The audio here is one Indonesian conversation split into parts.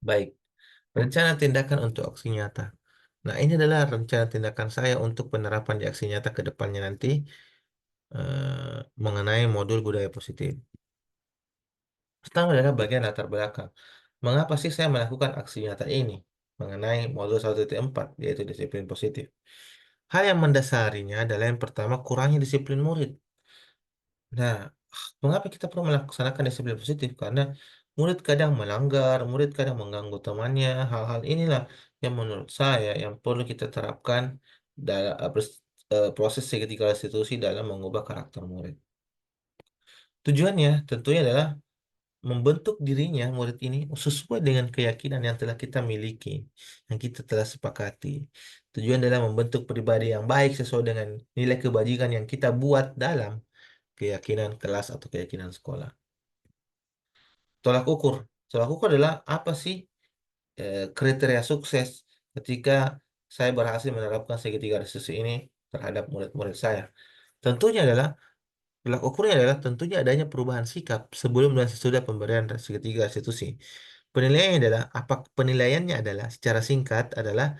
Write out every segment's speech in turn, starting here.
Baik, rencana tindakan untuk aksi nyata. Nah, ini adalah rencana tindakan saya untuk penerapan di aksi nyata ke depannya nanti mengenai modul budaya positif. Pertama adalah bagian latar belakang. Mengapa sih saya melakukan aksi nyata ini mengenai modul 1.4 yaitu disiplin positif? Hal yang mendasarinya adalah yang pertama kurangnya disiplin murid. Nah, mengapa kita perlu melaksanakan disiplin positif? Karena murid kadang melanggar, murid kadang mengganggu temannya. Hal-hal inilah yang menurut saya yang perlu kita terapkan dalam proses segitiga restitusi dalam mengubah karakter murid. Tujuannya tentunya adalah membentuk dirinya murid ini sesuai dengan keyakinan yang telah kita miliki, yang kita telah sepakati. Tujuan adalah membentuk pribadi yang baik sesuai dengan nilai kebajikan yang kita buat dalam keyakinan kelas atau keyakinan sekolah. Tolak ukur. Tolak ukur adalah apa sih kriteria sukses ketika saya berhasil menerapkan segitiga restitusi ini terhadap murid-murid saya. Tentunya adalah tolak ukurnya adalah tentunya adanya perubahan sikap sebelum dan sesudah pemberian segitiga restitusi. Penilaiannya adalah secara singkat adalah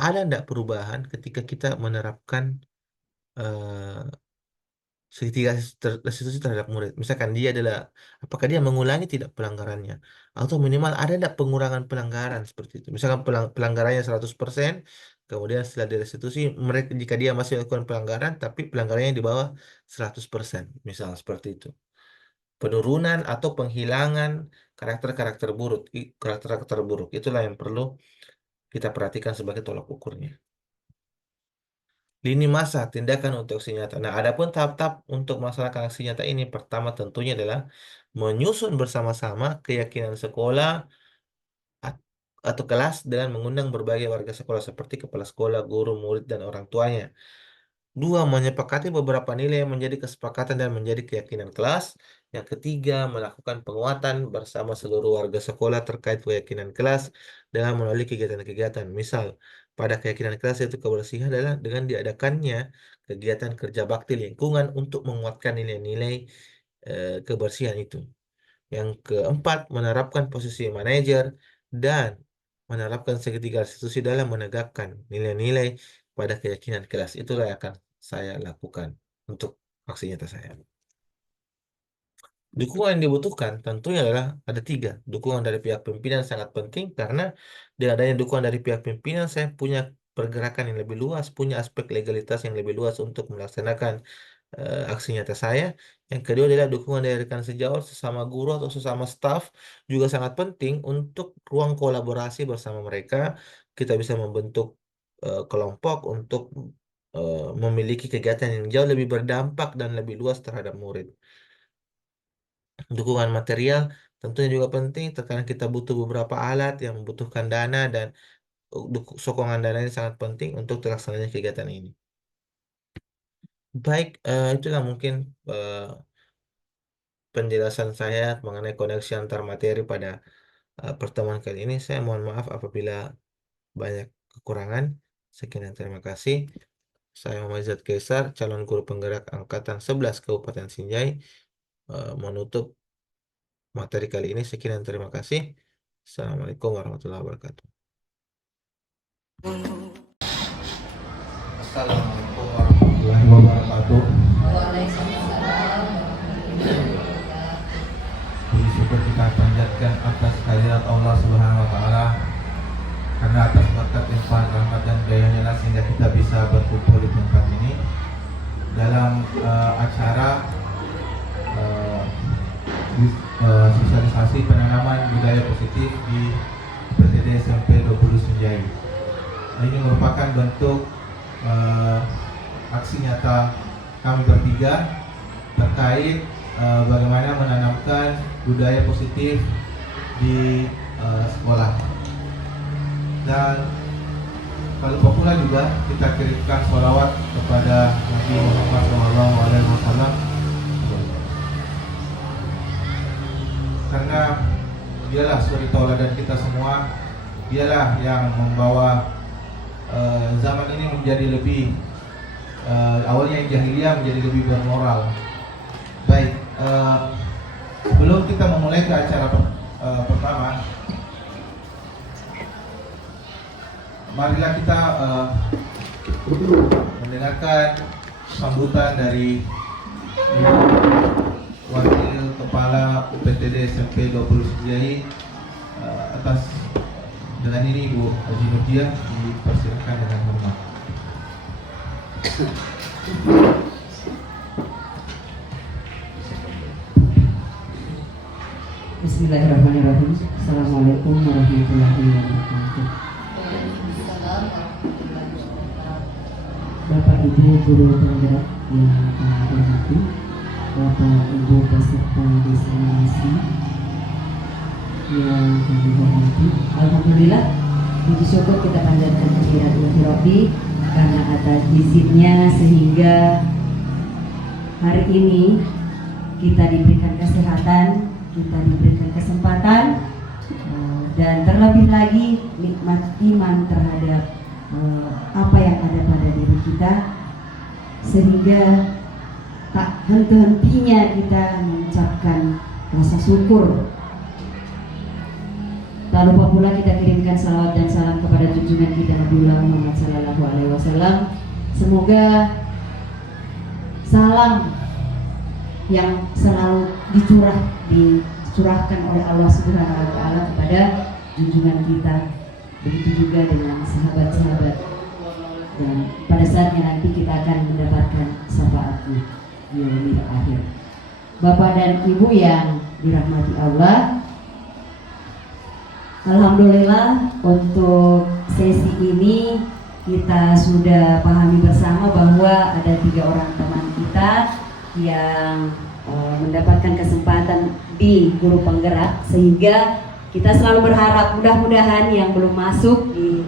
ada tidak perubahan ketika kita menerapkan eh, segitiga restitusi terhadap murid. Misalkan dia adalah apakah dia mengulangi tidak pelanggarannya atau minimal ada tidak pengurangan pelanggaran seperti itu. Misalkan pelanggarannya 100%, kemudian setelah direstitusi mereka jika dia masih melakukan pelanggaran tapi pelanggarannya di bawah 100%, misal seperti itu. Penurunan atau penghilangan karakter-karakter buruk itulah yang perlu kita perhatikan sebagai tolak ukurnya. Lini masa tindakan untuk aksi nyata. Nah, adapun tahap-tahap untuk melaksanakan aksi nyata ini, pertama tentunya adalah menyusun bersama-sama keyakinan sekolah at- atau kelas dengan mengundang berbagai warga sekolah seperti kepala sekolah, guru, murid, dan orang tuanya. Dua, menyepakati beberapa nilai yang menjadi kesepakatan dan menjadi keyakinan kelas. Yang ketiga, melakukan penguatan bersama seluruh warga sekolah terkait keyakinan kelas dengan melalui kegiatan-kegiatan. Misal, pada keyakinan kelas yaitu kebersihan adalah dengan diadakannya kegiatan kerja bakti lingkungan untuk menguatkan nilai-nilai kebersihan itu. Yang keempat, menerapkan posisi manajer dan menerapkan segitiga institusi dalam menegakkan nilai-nilai pada keyakinan kelas. Itulah yang akan saya lakukan untuk aksi nyata saya. Dukungan yang dibutuhkan tentunya adalah ada tiga. Dukungan dari pihak pimpinan sangat penting karena dengan adanya dukungan dari pihak pimpinan saya punya pergerakan yang lebih luas, punya aspek legalitas yang lebih luas untuk melaksanakan aksi nyata saya. Yang kedua adalah dukungan dari rekan sejawat, sesama guru atau sesama staf juga sangat penting untuk ruang kolaborasi bersama mereka. Kita bisa membentuk kelompok untuk memiliki kegiatan yang jauh lebih berdampak dan lebih luas terhadap murid. Dukungan material tentunya juga penting, terkadang kita butuh beberapa alat yang membutuhkan dana dan sokongan dana ini sangat penting untuk terlaksananya kegiatan ini. Baik, itulah mungkin penjelasan saya mengenai koneksi antar materi pada pertemuan kali ini. Saya mohon maaf apabila banyak kekurangan. Sekian dan terima kasih. Saya Muhammad Zat Kaisar, calon guru penggerak Angkatan 11 Kabupaten Sinjai, menutup materi kali ini. Sekian dan terima kasih. Assalamualaikum warahmatullahi wabarakatuh. Assalamualaikum warahmatullahi wabarakatuh. Puji syukur kita panjatkan atas kehadirat Allah Subhanahu wa taala karena atas berkat limpahan rahmat dan dayanya lah sehingga kita bisa berkumpul di tempat ini dalam acara sosialisasi penanaman budaya positif di PTD SMP 20 Sinjai. Ini merupakan bentuk aksi nyata kami bertiga terkait bagaimana menanamkan budaya positif di sekolah. Dan kalau populer juga kita kirimkan sholawat kepada Nabi Muhammad SAW karena dialah suri tauladan kita semua, dialah yang membawa zaman ini menjadi lebih awalnya yang jahiliyah menjadi lebih bermoral. Baik, sebelum kita memulai ke acara pertama, marilah kita mendengarkan sambutan dari Wakil Kepala UPTD SMP 20 Sediai atas. Dengan ini Ibu Haji Nurdiah dipersilakan dengan hormat. Bismillahirrahmanirrahim. Assalamualaikum warahmatullahi wabarakatuh. Bapak Ibu guru penggerak yang kami hormati, Bapak Ibu peserta diseminasi yang kami hormati, alhamdulillah puji syukur kita panjatkan kehadirat Ilahi Rabbi karena atas izinnya sehingga hari ini kita diberikan kesehatan, kita diberikan kesempatan, dan terlebih lagi nikmat iman terhadap apa yang ada pada diri kita, sehingga tak henti-hentinya kita mengucapkan rasa syukur. Tak lupa pula kita kirimkan salawat dan salam kepada junjungan kita Nabiullah Muhammad Sallallahu Alaihi Wasallam. Semoga salam yang selalu dicurahkan oleh Allah Subhanahu Wa Taala kepada junjungan kita, begitu juga dengan sahabat-sahabat, dan pada saatnya nanti kita akan mendapatkan syafaatnya di yaumil akhir. Bapak dan Ibu yang dirahmati Allah, alhamdulillah untuk sesi ini kita sudah pahami bersama bahwa ada 3 orang teman kita yang mendapatkan kesempatan di guru penggerak, sehingga kita selalu berharap mudah-mudahan yang belum masuk di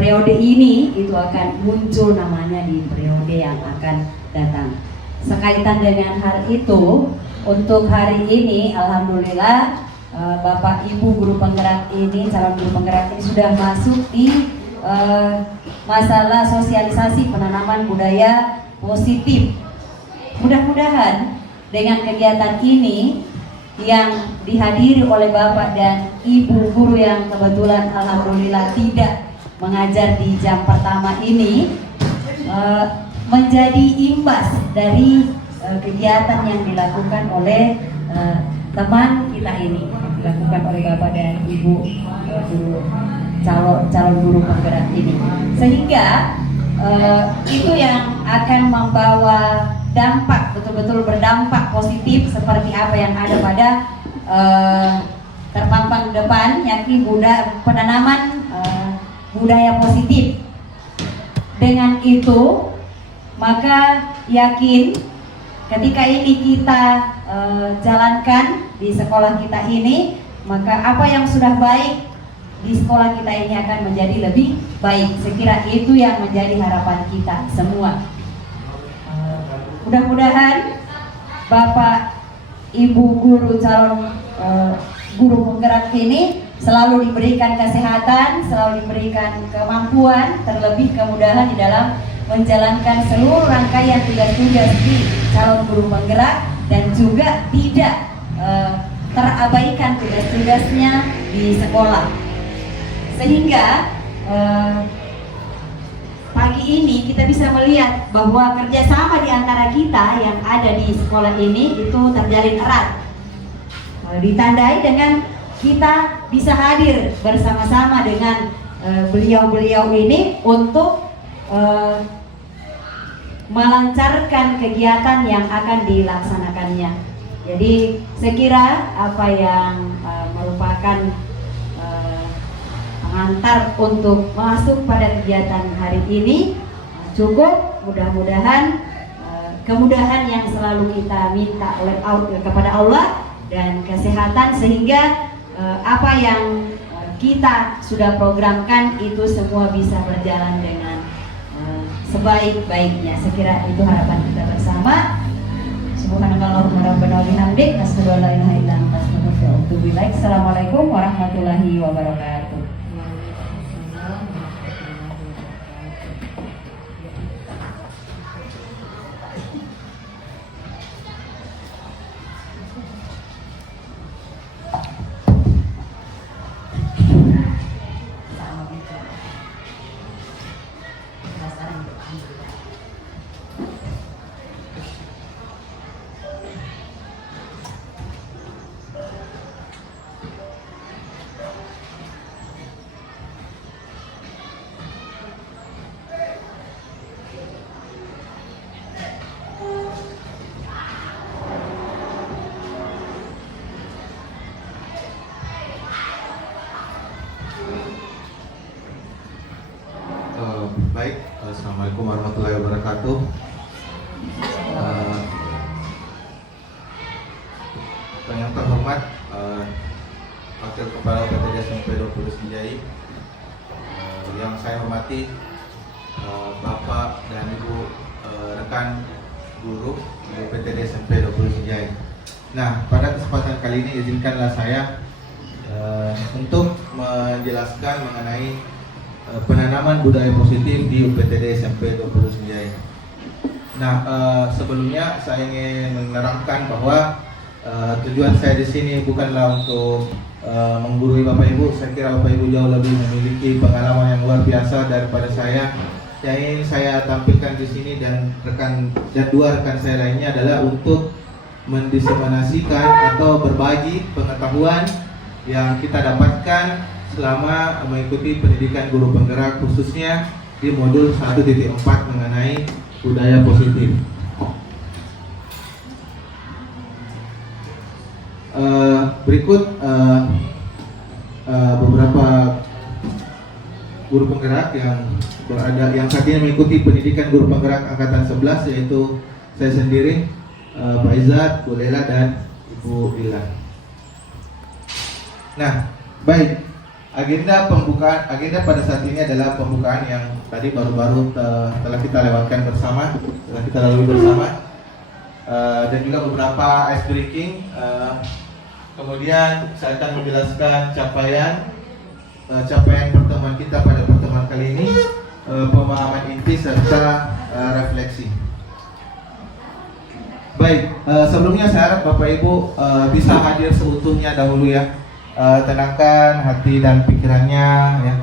periode ini itu akan muncul namanya di periode yang akan datang. Sekaitan dengan hal itu, untuk hari ini alhamdulillah Bapak Ibu guru penggerak ini, calon guru penggerak ini sudah masuk di masalah sosialisasi penanaman budaya positif. Mudah-mudahan dengan kegiatan ini yang dihadiri oleh Bapak dan Ibu guru yang kebetulan alhamdulillah tidak mengajar di jam pertama ini menjadi imbas dari kegiatan yang dilakukan oleh teman kita ini, dilakukan oleh Bapak dan Ibu guru calon guru penggerak ini, sehingga itu yang akan membawa dampak, betul-betul berdampak positif seperti apa yang ada pada terpampang depan, yakni penanaman budaya positif. Dengan itu maka yakin ketika ini kita jalankan di sekolah kita ini, maka apa yang sudah baik di sekolah kita ini akan menjadi lebih baik. Saya kira itu yang menjadi harapan kita semua. Mudah-mudahan Bapak Ibu guru calon guru penggerak ini selalu diberikan kesehatan, selalu diberikan kemampuan, terlebih kemudahan di dalam menjalankan seluruh rangkaian tugas-tugas di calon guru penggerak, dan juga tidak terabaikan tugas-tugasnya di sekolah. Sehingga pagi ini kita bisa melihat bahwa kerjasama di antara kita yang ada di sekolah ini itu terjalin erat, ditandai dengan kita bisa hadir bersama-sama dengan beliau-beliau ini untuk melancarkan kegiatan yang akan dilaksanakannya. Jadi saya kira apa yang merupakan pengantar untuk masuk pada kegiatan hari ini cukup. Mudah-mudahan kemudahan yang selalu kita minta oleh kepada Allah dan kesehatan, sehingga apa yang kita sudah programkan itu semua bisa berjalan dengan sebaik-baiknya. Saya kira itu harapan kita bersama. Subhanallahumma rabbana wa bihamdik, asyhadu an la ilaha illa anta, astaghfiruka wa atubu ilaik. Assalamualaikum warahmatullahi wabarakatuh. Baik, Assalamualaikum warahmatullahi wabarakatuh. Eh, yang terhormat, Wakil Kepala PTD SMP 20 Sinjai, yang saya hormati Bapak dan Ibu rekan guru di PTD SMP 20 Sinjai. Nah, pada kesempatan kali ini izinkanlah saya untuk menjelaskan mengenai penanaman budaya positif di UPTD SMP 20 Sinjai. Nah, sebelumnya saya ingin menerangkan bahwa tujuan saya di sini bukanlah untuk menggurui Bapak Ibu. Saya kira Bapak Ibu jauh lebih memiliki pengalaman yang luar biasa daripada saya. Yang ingin saya tampilkan di sini dan dua rekan saya lainnya adalah untuk mendiseminasikan atau berbagi pengetahuan yang kita dapatkan selama mengikuti pendidikan guru penggerak, khususnya di modul 1.4 mengenai budaya positif. Berikut beberapa guru penggerak yang saat ini mengikuti pendidikan guru penggerak angkatan 11, yaitu saya sendiri, Pak Izzat, Bu Lela, dan Ibu Ila. Nah, baik. Agenda pada saat ini adalah pembukaan yang tadi baru-baru telah kita lewatkan bersama, telah kita lalui bersama, dan juga beberapa ice breaking. Kemudian saya akan menjelaskan capaian pertemuan kita pada pertemuan kali ini, pemahaman inti serta refleksi. Baik, sebelumnya saya harap Bapak Ibu bisa hadir seutuhnya dahulu ya. Tenangkan hati dan pikirannya ya.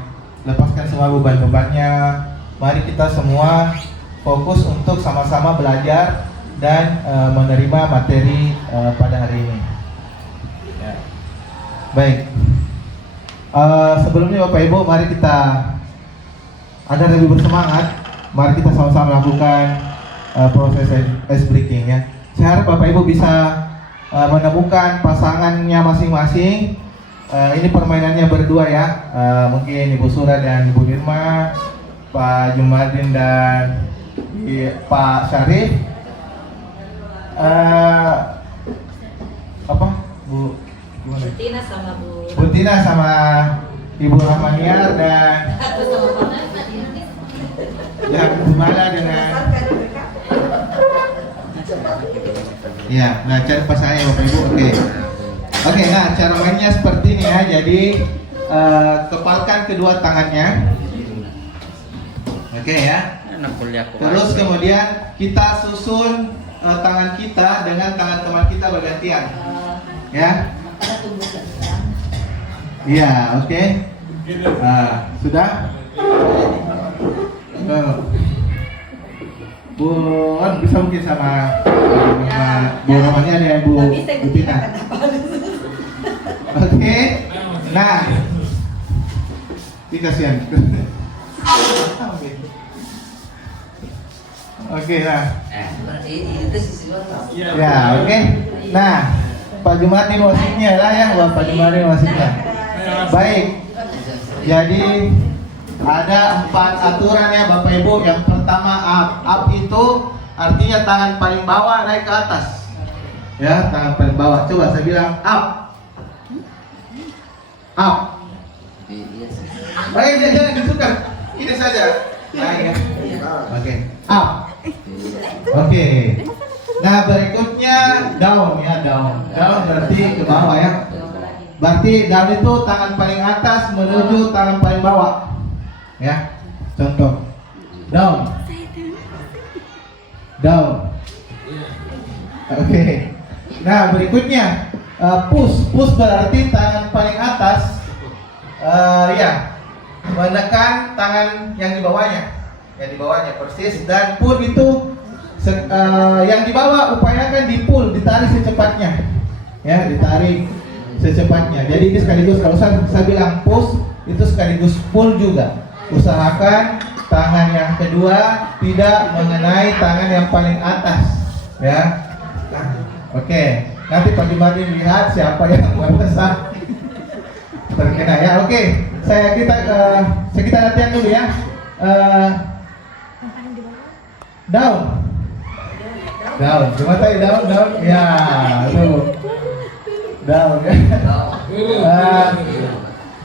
Lepaskan semua beban-bebannya. Mari kita semua fokus untuk sama-sama belajar dan menerima materi pada hari ini ya. Baik, sebelumnya Bapak Ibu, mari kita agar lebih bersemangat, mari kita sama-sama melakukan proses ice breaking ya. Saya harap Bapak Ibu bisa menemukan pasangannya masing-masing. Ini permainannya berdua ya, mungkin Ibu Sura dan Ibu Nirma, Pak Jumadin dan Pak Syarif, Bu gimana? Tina sama Bu Tina sama Ibu Rahmaniar dan ya Bu Mala dengan ya. Nah, cari pasangannya Bapak Ibu. Oke, nah cara mainnya seperti ini ya. Jadi kepalkan kedua tangannya. Oke ya. Terus kemudian kita susun tangan kita dengan tangan teman kita bergantian. Ya. Iya, oke. Sudah? Bu bisa mungkin sama Bu Romania dan Bu Tina. Oke. Nah, ini kasihan. Oke, nah. Ya, oke. Nah, Pak Jumadin wasitnya lah ya, Pak Jumadin wasitnya. Baik. Jadi ada 4 aturan ya Bapak Ibu. Yang pertama up. Up itu artinya tangan paling bawah naik ke atas. Ya, tangan paling bawah. Coba saya bilang up. Up. Baik, jangan disuka. Ini saja. Naik ya. Oke. Up. Oke. Nah, berikutnya down ya, down. Down berarti ke bawah ya. Berarti down itu tangan paling atas menuju tangan paling bawah. Ya. Contoh. Down. Down. Oke. Nah, berikutnya push. Push berarti tangan paling atas ya menekan tangan yang di bawahnya. Yang di bawahnya persis. Dan pull itu yang di bawah upayakan di pull, ditarik secepatnya. Ya, ditarik secepatnya. Jadi ini sekaligus, kalau saya bilang push itu sekaligus pull juga. Usahakan tangan yang kedua tidak mengenai tangan yang paling atas. Ya. Oke. Nanti Pak Jumadin lihat siapa yang merasa terkena ya. Oke. Kita latihan dulu ya. Down. Down. Coba tadi down. Ya, tuh. Down ya.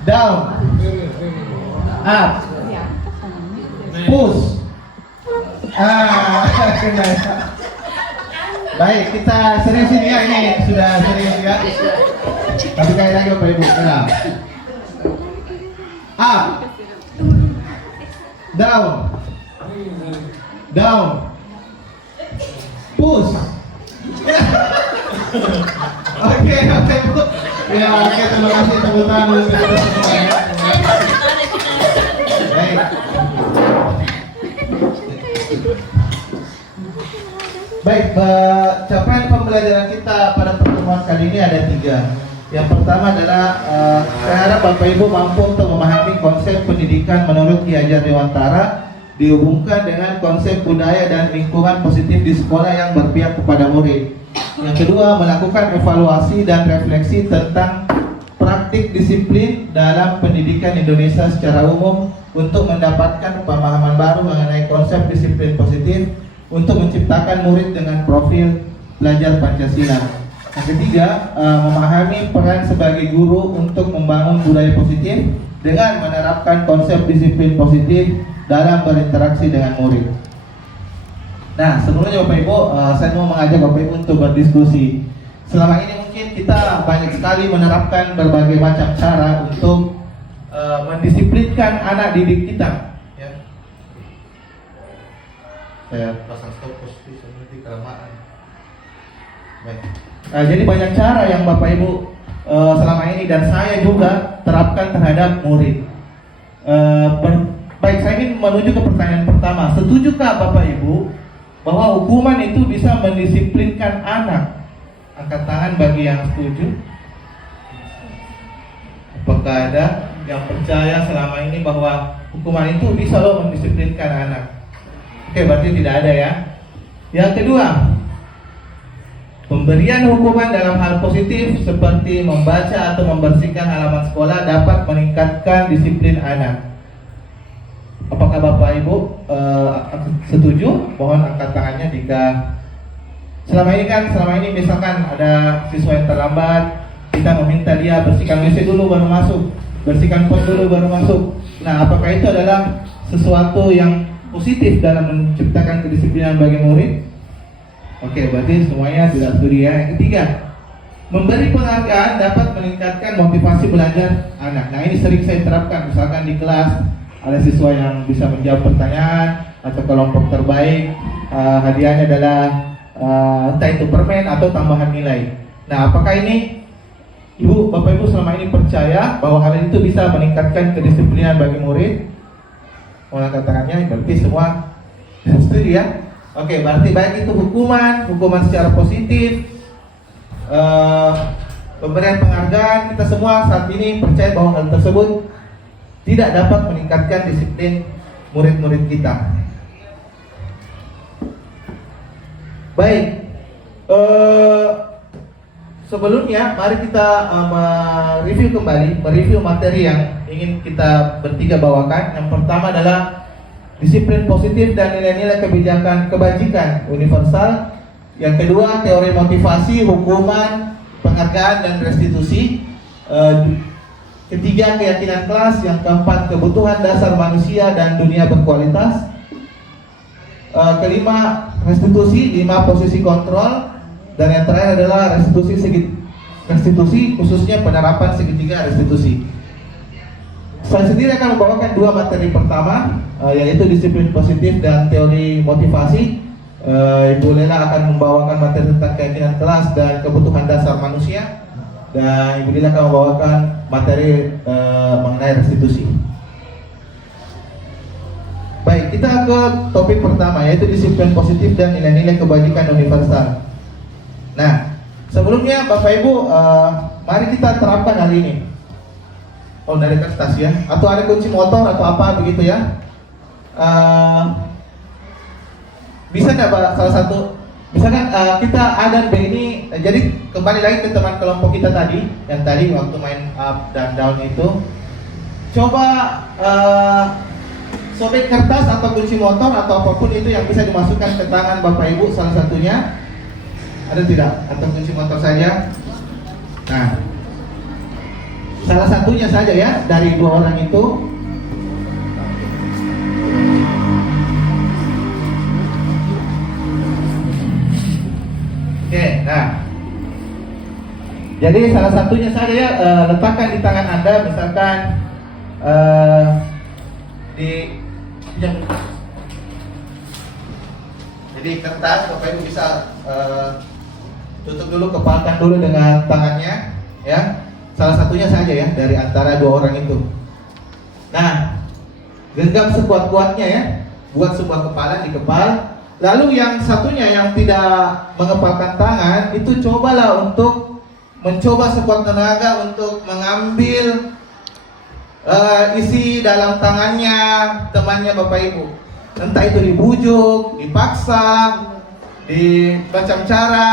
Down. Up. Push. Kena ya. Baik, kita serius ini ya, ini sudah serius ya. Tapi sekali lagi Bapak Ibu, nah. Up. Down. Down. Push. Oke, Bu. Ya, oke, terima kasih tepuk tangan untuk kita semua ya. Baik. Baik, capaian pembelajaran kita pada pertemuan kali ini ada 3. Yang pertama adalah saya harap Bapak Ibu mampu untuk memahami konsep pendidikan menurut Ki Hajar Dewantara dihubungkan dengan konsep budaya dan lingkungan positif di sekolah yang berpihak kepada murid. Yang kedua, melakukan evaluasi dan refleksi tentang praktik disiplin dalam pendidikan Indonesia secara umum untuk mendapatkan pemahaman baru mengenai konsep disiplin positif untuk menciptakan murid dengan profil belajar Pancasila. Yang ketiga, memahami peran sebagai guru untuk membangun budaya positif dengan menerapkan konsep disiplin positif dalam berinteraksi dengan murid. Nah, sebelumnya Bapak Ibu, saya mau mengajak Bapak Ibu untuk berdiskusi. Selama ini mungkin kita banyak sekali menerapkan berbagai macam cara untuk mendisiplinkan anak didik kita. Ya. Saya pasang stop posisi seperti kelamaan. Baik. Jadi banyak cara yang Bapak Ibu selama ini dan saya juga terapkan terhadap murid. Baik, saya ingin menuju ke pertanyaan pertama. Setujukah Bapak Ibu bahwa hukuman itu bisa mendisiplinkan anak? Angkat tangan bagi yang setuju. Apakah ada yang percaya selama ini bahwa hukuman itu bisa loh mendisiplinkan anak? Oke, berarti tidak ada ya. Yang kedua, pemberian hukuman dalam hal positif seperti membaca atau membersihkan halaman sekolah dapat meningkatkan disiplin anak. Apakah Bapak Ibu setuju? Mohon angkat tangannya jika selama ini misalkan ada siswa yang terlambat, kita meminta dia bersihkan WC dulu baru masuk, bersihkan pos dulu baru masuk. Nah, apakah itu adalah sesuatu yang positif dalam menciptakan kedisiplinan bagi murid? Oke, berarti semuanya tidak setuju ya. Yang ketiga, memberi penghargaan dapat meningkatkan motivasi belajar anak. Nah, ini sering saya terapkan, misalkan di kelas ada siswa yang bisa menjawab pertanyaan atau kelompok terbaik, hadiahnya adalah entah itu permen atau tambahan nilai. Nah, apakah ini Bapak Ibu selama ini percaya bahwa hal itu bisa meningkatkan kedisiplinan bagi murid? Mau angkat tangannya, berarti semua setuju ya. Oke, berarti baik itu hukuman secara positif, pemberian penghargaan, kita semua saat ini percaya bahwa hal tersebut tidak dapat meningkatkan disiplin murid-murid kita. Baik, sebelumnya mari kita mereview materi yang ingin kita bertiga bawakan. Yang pertama adalah disiplin positif dan nilai-nilai kebajikan universal. Yang kedua, teori motivasi, hukuman, penghargaan dan restitusi. Ketiga, keyakinan kelas. Yang keempat, kebutuhan dasar manusia dan dunia berkualitas. Kelima, restitusi. 5, posisi kontrol. Dan yang terakhir adalah restitusi khususnya penerapan segitiga restitusi. Saya sendiri akan membawakan 2 materi pertama, yaitu disiplin positif dan teori motivasi. Ibu Lela akan membawakan materi tentang keyakinan kelas dan kebutuhan dasar manusia. Dan Ibu Lila akan membawakan materi mengenai restitusi. Baik, kita ke topik pertama, yaitu disiplin positif dan nilai-nilai kebajikan universal. Nah, sebelumnya Bapak Ibu, mari kita terapkan hal ini. Oh, dari kertas ya, atau ada kunci motor atau apa begitu ya. Bisa nggak Pak, salah satu? Misalkan kita A dan B ini, jadi kembali lagi ke teman kelompok kita tadi, yang tadi waktu main up dan down itu. Coba sobek kertas atau kunci motor atau apapun itu yang bisa dimasukkan ke tangan Bapak Ibu, salah satunya ada tidak? Atau kunci motor saja? Nah, salah satunya saja ya dari dua orang itu. Oke, nah, jadi salah satunya saja ya, letakkan di tangan Anda, misalkan di jadi kertas, Bapak Ibu bisa tutup dulu, kepalkan dulu dengan tangannya, ya. Salah satunya saja ya dari antara dua orang itu. Nah, genggam sekuat-kuatnya ya, buat sebuah kepala di kepala. Lalu yang satunya yang tidak mengepalkan tangan itu cobalah untuk mencoba sekuat tenaga untuk mengambil isi dalam tangannya temannya Bapak Ibu. Entah itu dibujuk, dipaksa, di macam cara.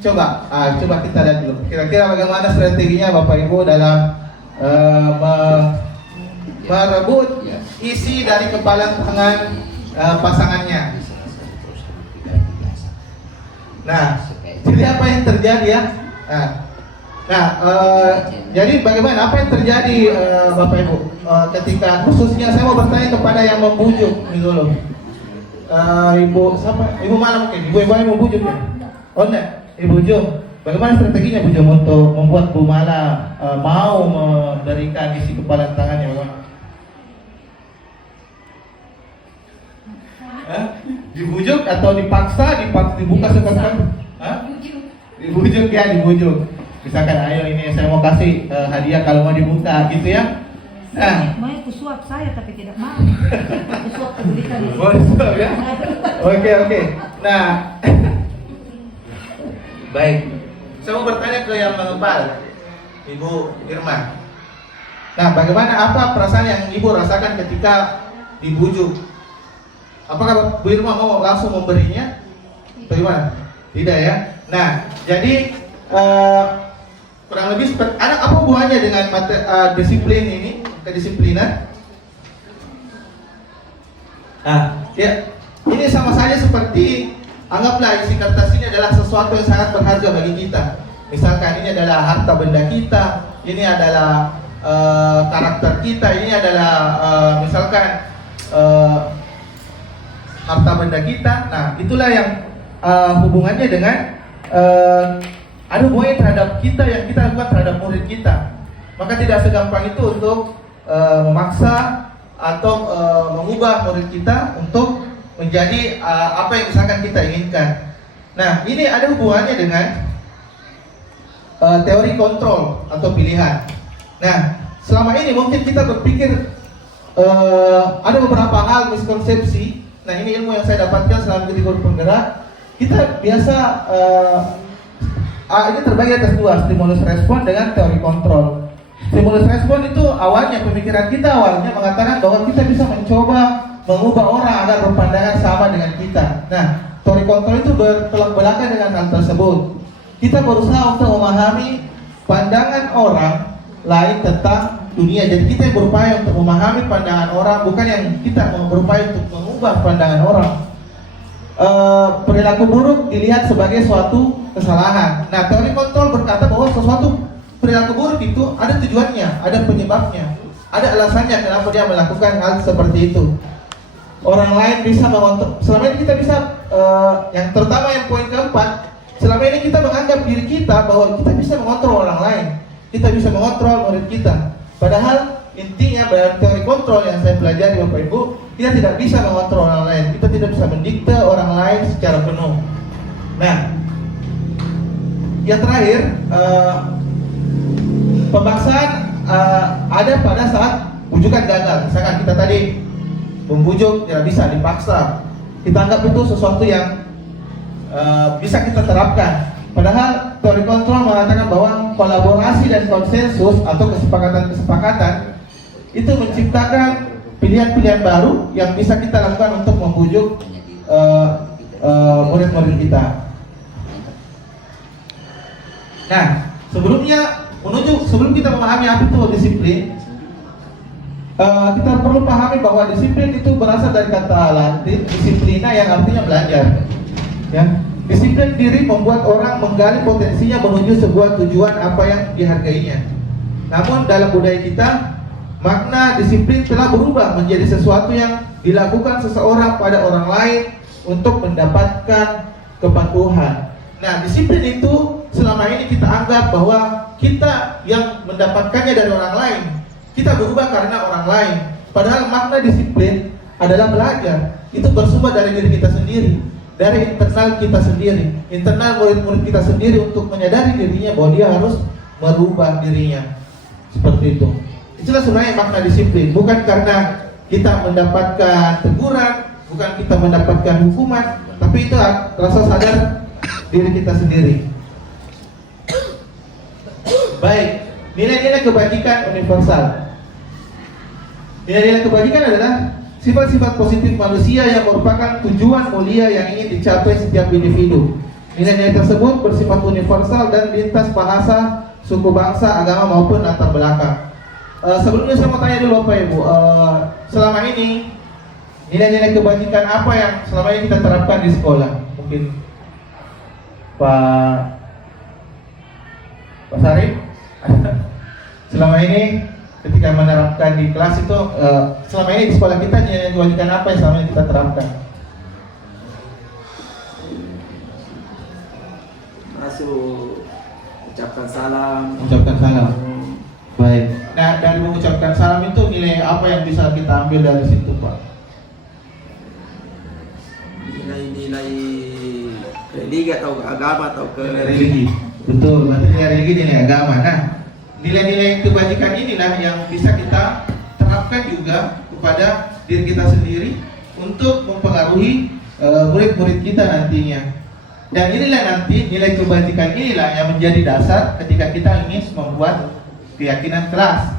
Coba kita lihat dulu. Kira-kira bagaimana strateginya Bapak Ibu dalam merebut isi dari kepala tangan pasangannya. Nah, jadi apa yang terjadi ya? Jadi bagaimana? Apa yang terjadi Bapak Ibu? Ketika khususnya saya mau bertanya kepada yang membujuk ini dulu. Ibu siapa? Ibu mana mungkin? Ibu yang membujuk ya? Oh enggak, Ibu Jum. Bagaimana strateginya Bu Jum untuk membuat Bu Mala mau memberikan isi kepala tangannya, bagaimana? Dibujuk atau dipaksa dibuka sekarang? Dibujuk ya, dibujuk. Misalkan, ayo ini saya mau kasih hadiah kalau mau dibuka gitu ya. Nah, mau kusuap saya tapi tidak mau. Kusuap berikan. Kusuap ya. Oke. Nah, baik. Saya mau bertanya ke yang mengepal, Ibu Irma. Nah, bagaimana, apa perasaan yang Ibu rasakan ketika dibujuk? Apakah Bu Irma mau langsung memberinya? Bagaimana? Tidak ya. Nah, jadi kurang lebih seperti apa hubungannya dengan disiplin ini, kedisiplinan? Ya, ini sama saja seperti anggaplah isi kertas ini adalah sesuatu yang sangat berharga bagi kita. Misalkan ini adalah harta benda kita, ini adalah karakter kita, ini adalah misalkan harta benda kita. Nah, itulah yang hubungannya dengan ada hubungannya terhadap kita yang kita lakukan terhadap murid kita. Maka tidak segampang itu untuk memaksa atau mengubah murid kita untuk menjadi apa yang misalkan kita inginkan. Nah, ini ada hubungannya dengan teori kontrol atau pilihan. Nah, selama ini mungkin kita berpikir ada beberapa hal miskonsepsi. Nah, ini ilmu yang saya dapatkan selama menjadi guru penggerak. Kita biasa ini terbagi atas dua, stimulus respon dengan teori kontrol. Stimulus respon itu awalnya pemikiran kita awalnya mengatakan bahwa kita bisa mencoba mengubah orang agar berpandangan sama dengan kita. Nah, teori kontrol itu bertolak belakang dengan hal tersebut. Kita berusaha untuk memahami pandangan orang lain tentang dunia. Jadi kita berupaya untuk memahami pandangan orang, bukan yang kita berupaya untuk mengubah pandangan orang. Perilaku buruk dilihat sebagai suatu kesalahan. Nah, teori kontrol berkata bahwa sesuatu perilaku buruk itu ada tujuannya, ada penyebabnya, ada alasannya kenapa dia melakukan hal seperti itu. Orang lain bisa mengontrol. Selama ini kita bisa, yang terutama yang poin keempat, selama ini kita menganggap diri kita bahwa kita bisa mengontrol orang lain, kita bisa mengontrol murid kita. Padahal intinya dalam teori kontrol yang saya pelajari Bapak Ibu, kita tidak bisa mengontrol orang lain, kita tidak bisa mendikte orang lain secara penuh. Nah, yang terakhir, pemaksaan ada pada saat bujukan gagal. Misalkan kita tadi membujuk tidak bisa, dipaksa, kita anggap itu sesuatu yang bisa kita terapkan. Padahal teori kontrol mengatakan bahwa kolaborasi dan konsensus atau kesepakatan-kesepakatan itu menciptakan pilihan-pilihan baru yang bisa kita lakukan untuk membujuk murid-murid kita. Nah, sebelum kita memahami apa itu disiplin, kita perlu pahami bahwa disiplin itu berasal dari kata Latin disiplina yang artinya belajar. Ya, disiplin diri membuat orang menggali potensinya menuju sebuah tujuan apa yang dihargainya. Namun dalam budaya kita, makna disiplin telah berubah menjadi sesuatu yang dilakukan seseorang pada orang lain untuk mendapatkan kepatuhan. Nah, disiplin itu selama ini kita anggap bahwa kita yang mendapatkannya dari orang lain. Kita berubah karena orang lain. Padahal makna disiplin adalah belajar. Itu bersumber dari diri kita sendiri, dari internal kita sendiri, internal murid-murid kita sendiri untuk menyadari dirinya bahwa dia harus merubah dirinya. Seperti itu. Itulah sebenarnya makna disiplin. Bukan karena kita mendapatkan teguran, bukan kita mendapatkan hukuman, tapi itu rasa sadar diri kita sendiri. Baik, nilai-nilai kebajikan universal. Nilai-nilai kebajikan adalah sifat-sifat positif manusia yang merupakan tujuan mulia yang ingin dicapai setiap individu. Nilai-nilai tersebut bersifat universal dan lintas bahasa, suku bangsa, agama maupun latar belakang. Sebelumnya saya mau tanya dulu Bapak Ibu, selama ini nilai-nilai kebajikan apa yang selama ini kita terapkan di sekolah? Mungkin Pak Sarif, selama ini ketika menerapkan di kelas itu, selama ini di sekolah kita nilai kebajikan apa yang selama ini kita terapkan? Masuk, ucapkan salam. Mengucapkan salam. Baik. Nah, dari mengucapkan salam itu nilai apa yang bisa kita ambil dari situ, Pak? Nilai-nilai religi atau agama atau ke Nilai religi. Betul, berarti nilai religi, nilai agama. Nah, nilai-nilai kebajikan inilah yang bisa kita terapkan juga kepada diri kita sendiri untuk mempengaruhi murid-murid kita nantinya. Dan inilah nanti nilai kebajikan inilah yang menjadi dasar ketika kita ingin membuat keyakinan kelas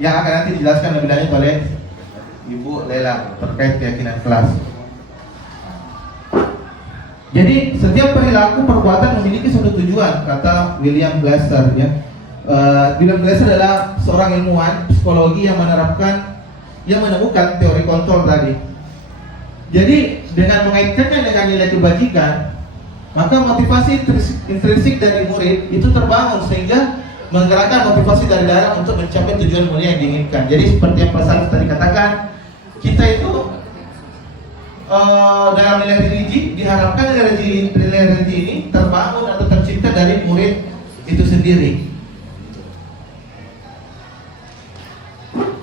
yang akan nanti dijelaskan lebih lanjut oleh Ibu Lela terkait keyakinan kelas. Jadi setiap perilaku perbuatan memiliki suatu tujuan, kata William Glasser ya. William Glasser adalah seorang ilmuwan psikologi yang menemukan teori kontrol tadi. Jadi dengan mengaitkannya dengan nilai kebajikan, maka motivasi intrinsik dari murid itu terbangun sehingga menggerakkan motivasi dari dalam untuk mencapai tujuan mulia yang diinginkan. Jadi seperti yang Pak Salif tadi katakan, kita itu dalam nilai religi diharapkan nilai religi ini terbangun atau tercipta dari murid itu sendiri.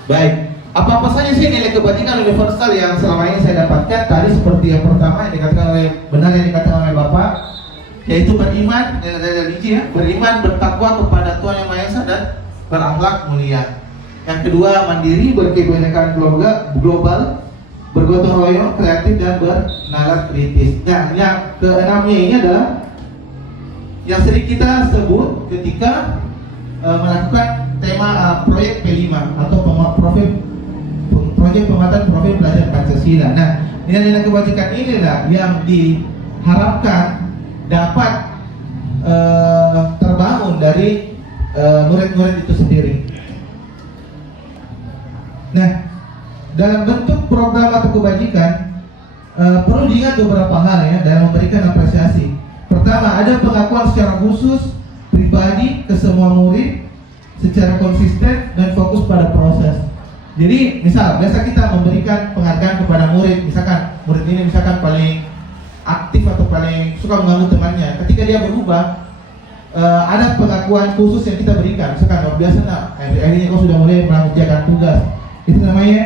Baik, apa-apa saja sih nilai kebajikan universal yang selama ini saya dapatkan? Tadi seperti yang pertama yang dikatakan oleh dikatakan oleh Bapak, yaitu beriman, nilai religi ya, beriman, bertakwa kepada Tuhan Yang Maha Esa dan berakhlak mulia. Yang kedua, mandiri, berkebinekaan global, bergotong royong, kreatif dan bernalar kritis. Nah, yang keenamnya ini adalah yang sering kita sebut ketika melakukan tema proyek P5 atau proyek pemetaan profil pelajar Pancasila. Nah, nilai-nilai kebajikan inilah yang diharapkan dapat terbangun dari murid-murid itu sendiri. Nah, dalam bentuk program atau kebajikan perlu diingat beberapa hal ya dalam memberikan apresiasi. Pertama, ada pengakuan secara khusus pribadi ke semua murid secara konsisten dan fokus pada proses. Jadi, misal biasa kita memberikan penghargaan kepada murid, misalkan murid ini misalkan paling aktif atau paling suka mengganggu temannya. Ketika dia berubah, ada pengakuan khusus yang kita berikan. Misalkan biasa akhirnya kau sudah mulai mengerjakan tugas. Itu namanya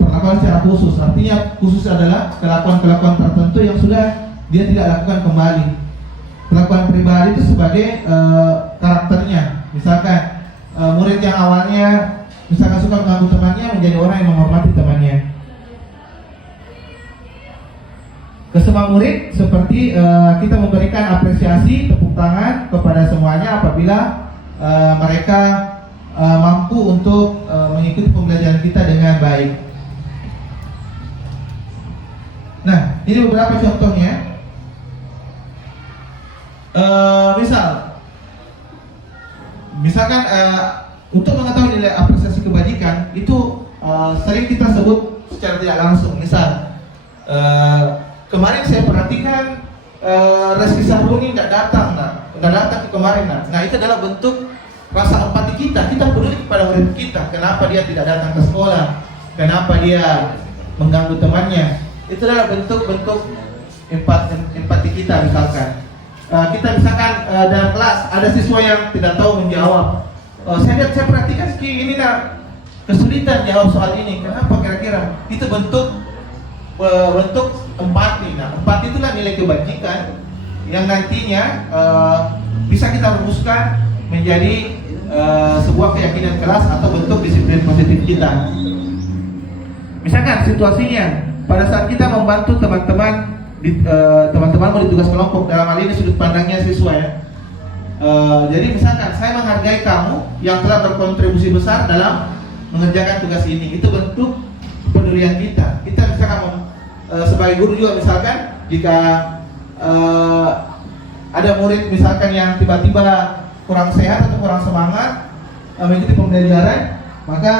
perlakuan secara khusus. Artinya khusus adalah kelakuan-kelakuan tertentu yang sudah dia tidak lakukan kembali. Perlakuan pribadi itu sebagai karakternya. Misalkan murid yang awalnya misalkan suka mengganggu temannya menjadi orang yang menghormati temannya. Ke semua murid seperti kita memberikan apresiasi, tepuk tangan kepada semuanya apabila mereka mampu untuk mengikuti pembelajaran kita dengan baik. Nah, ini beberapa contohnya. Misalkan untuk mengetahui nilai apresiasi kebajikan itu sering kita sebut secara tidak langsung. Misal kemarin saya perhatikan Reski Sahruni tidak datang ke kemarin. Nah itu adalah bentuk rasa empati kita. Kita peduli kepada murid kita. Kenapa dia tidak datang ke sekolah? Kenapa dia mengganggu temannya? Itu adalah bentuk-bentuk empati kita. Misalkan kita dalam kelas ada siswa yang tidak tahu menjawab. Saya perhatikan ini kesulitan jawab soal ini. Kenapa kira-kira? Itu bentuk empati. Nah, empati itulah nilai kebajikan yang nantinya bisa kita rumuskan menjadi sebuah keyakinan kelas atau bentuk disiplin positif kita. Misalkan situasinya pada saat kita membantu teman-teman mau di tugas kelompok, dalam hal ini sudut pandangnya siswa ya. Jadi misalkan saya menghargai kamu yang telah berkontribusi besar dalam mengerjakan tugas ini. Itu bentuk kepedulian kita. Kita misalkan sebagai guru juga, misalkan jika ada murid misalkan yang tiba-tiba kurang sehat atau kurang semangat mengikuti pembelajaran, maka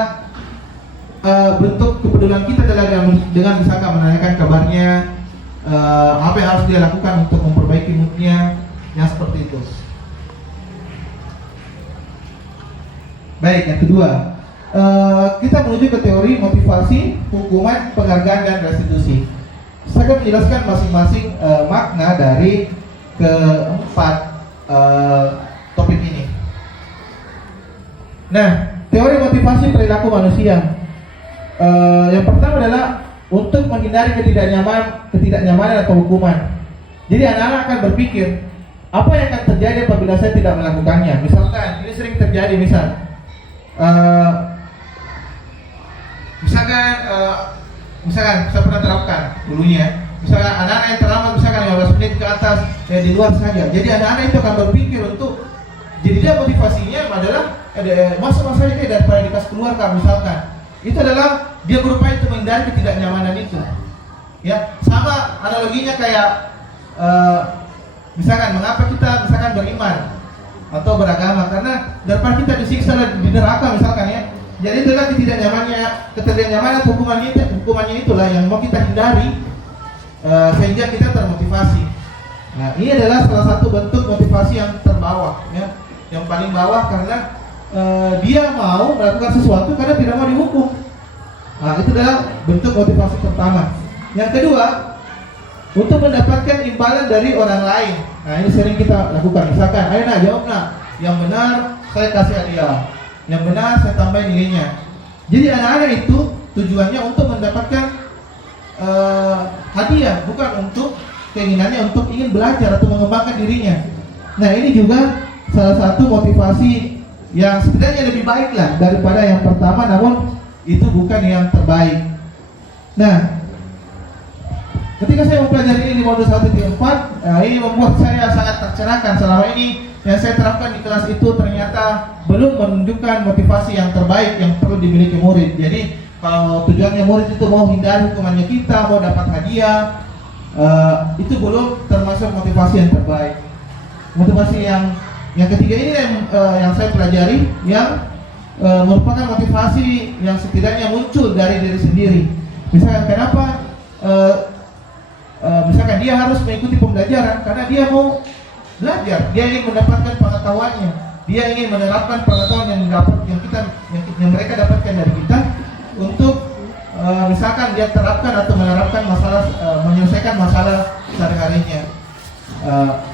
bentuk kepedulian kita adalah dengan misalkan menanyakan kabarnya, apa yang harus dia lakukan untuk memperbaiki moodnya, yang seperti itu. Baik, yang kedua, kita menuju ke teori motivasi, hukuman, penghargaan, dan restitusi. Saya akan menjelaskan masing-masing makna dari keempat topik ini. Nah, teori motivasi perilaku manusia. Yang pertama adalah untuk menghindari ketidaknyamanan atau hukuman. Jadi anak-anak akan berpikir, apa yang akan terjadi apabila saya tidak melakukannya? Misalkan, ini sering terjadi, misalkan saya pernah terapkan dulunya. Misalkan anak-anak yang terlambat misalkan 15 menit ke atas di luar saja. Jadi anak-anak itu akan berpikir untuk, jadi dia motivasinya adalah masa-masa ini daripada di kelas keluarga misalkan. Itu adalah dia berupaya untuk menghindari ketidaknyamanan itu. Ya, sama analoginya kayak misalkan mengapa kita misalkan beriman atau beragama, karena daripada kita disiksa di neraka misalkan ya. Jadi itulah ketidaknyamanan hukumannya itulah yang mau kita hindari sehingga kita termotivasi. Nah, ini adalah salah satu bentuk motivasi yang terbawah ya, yang paling bawah, karena dia mau melakukan sesuatu karena tidak mau dihukum. Nah, itu adalah bentuk motivasi pertama. Yang kedua, untuk mendapatkan imbalan dari orang lain. Nah, ini sering kita lakukan. Misalkan, ayo nak jawab nak, yang benar saya kasih hadiah, yang benar saya tambahin nilainya. Jadi anak-anak itu tujuannya untuk mendapatkan hadiah, bukan untuk keinginannya untuk ingin belajar atau mengembangkan dirinya. Nah, ini juga salah satu motivasi yang sebenarnya lebih baik lah daripada yang pertama, namun itu bukan yang terbaik. Nah, ketika saya mempelajari ini di modul 1.4, ini membuat saya sangat tercerahkan. Selama ini yang saya terapkan di kelas itu ternyata belum menunjukkan motivasi yang terbaik yang perlu dimiliki murid. Jadi kalau tujuannya murid itu mau hindari hukumannya kita, mau dapat hadiah, itu belum termasuk motivasi yang terbaik. Motivasi yang ketiga ini yang saya pelajari, yang merupakan motivasi yang setidaknya muncul dari diri sendiri. Misalkan kenapa misalkan dia harus mengikuti pembelajaran karena dia mau belajar, dia ingin mendapatkan pengetahuannya, dia ingin menerapkan pengetahuan yang mereka dapatkan dari kita untuk misalkan dia terapkan atau menerapkan masalah, menyelesaikan masalah sehari-harinya,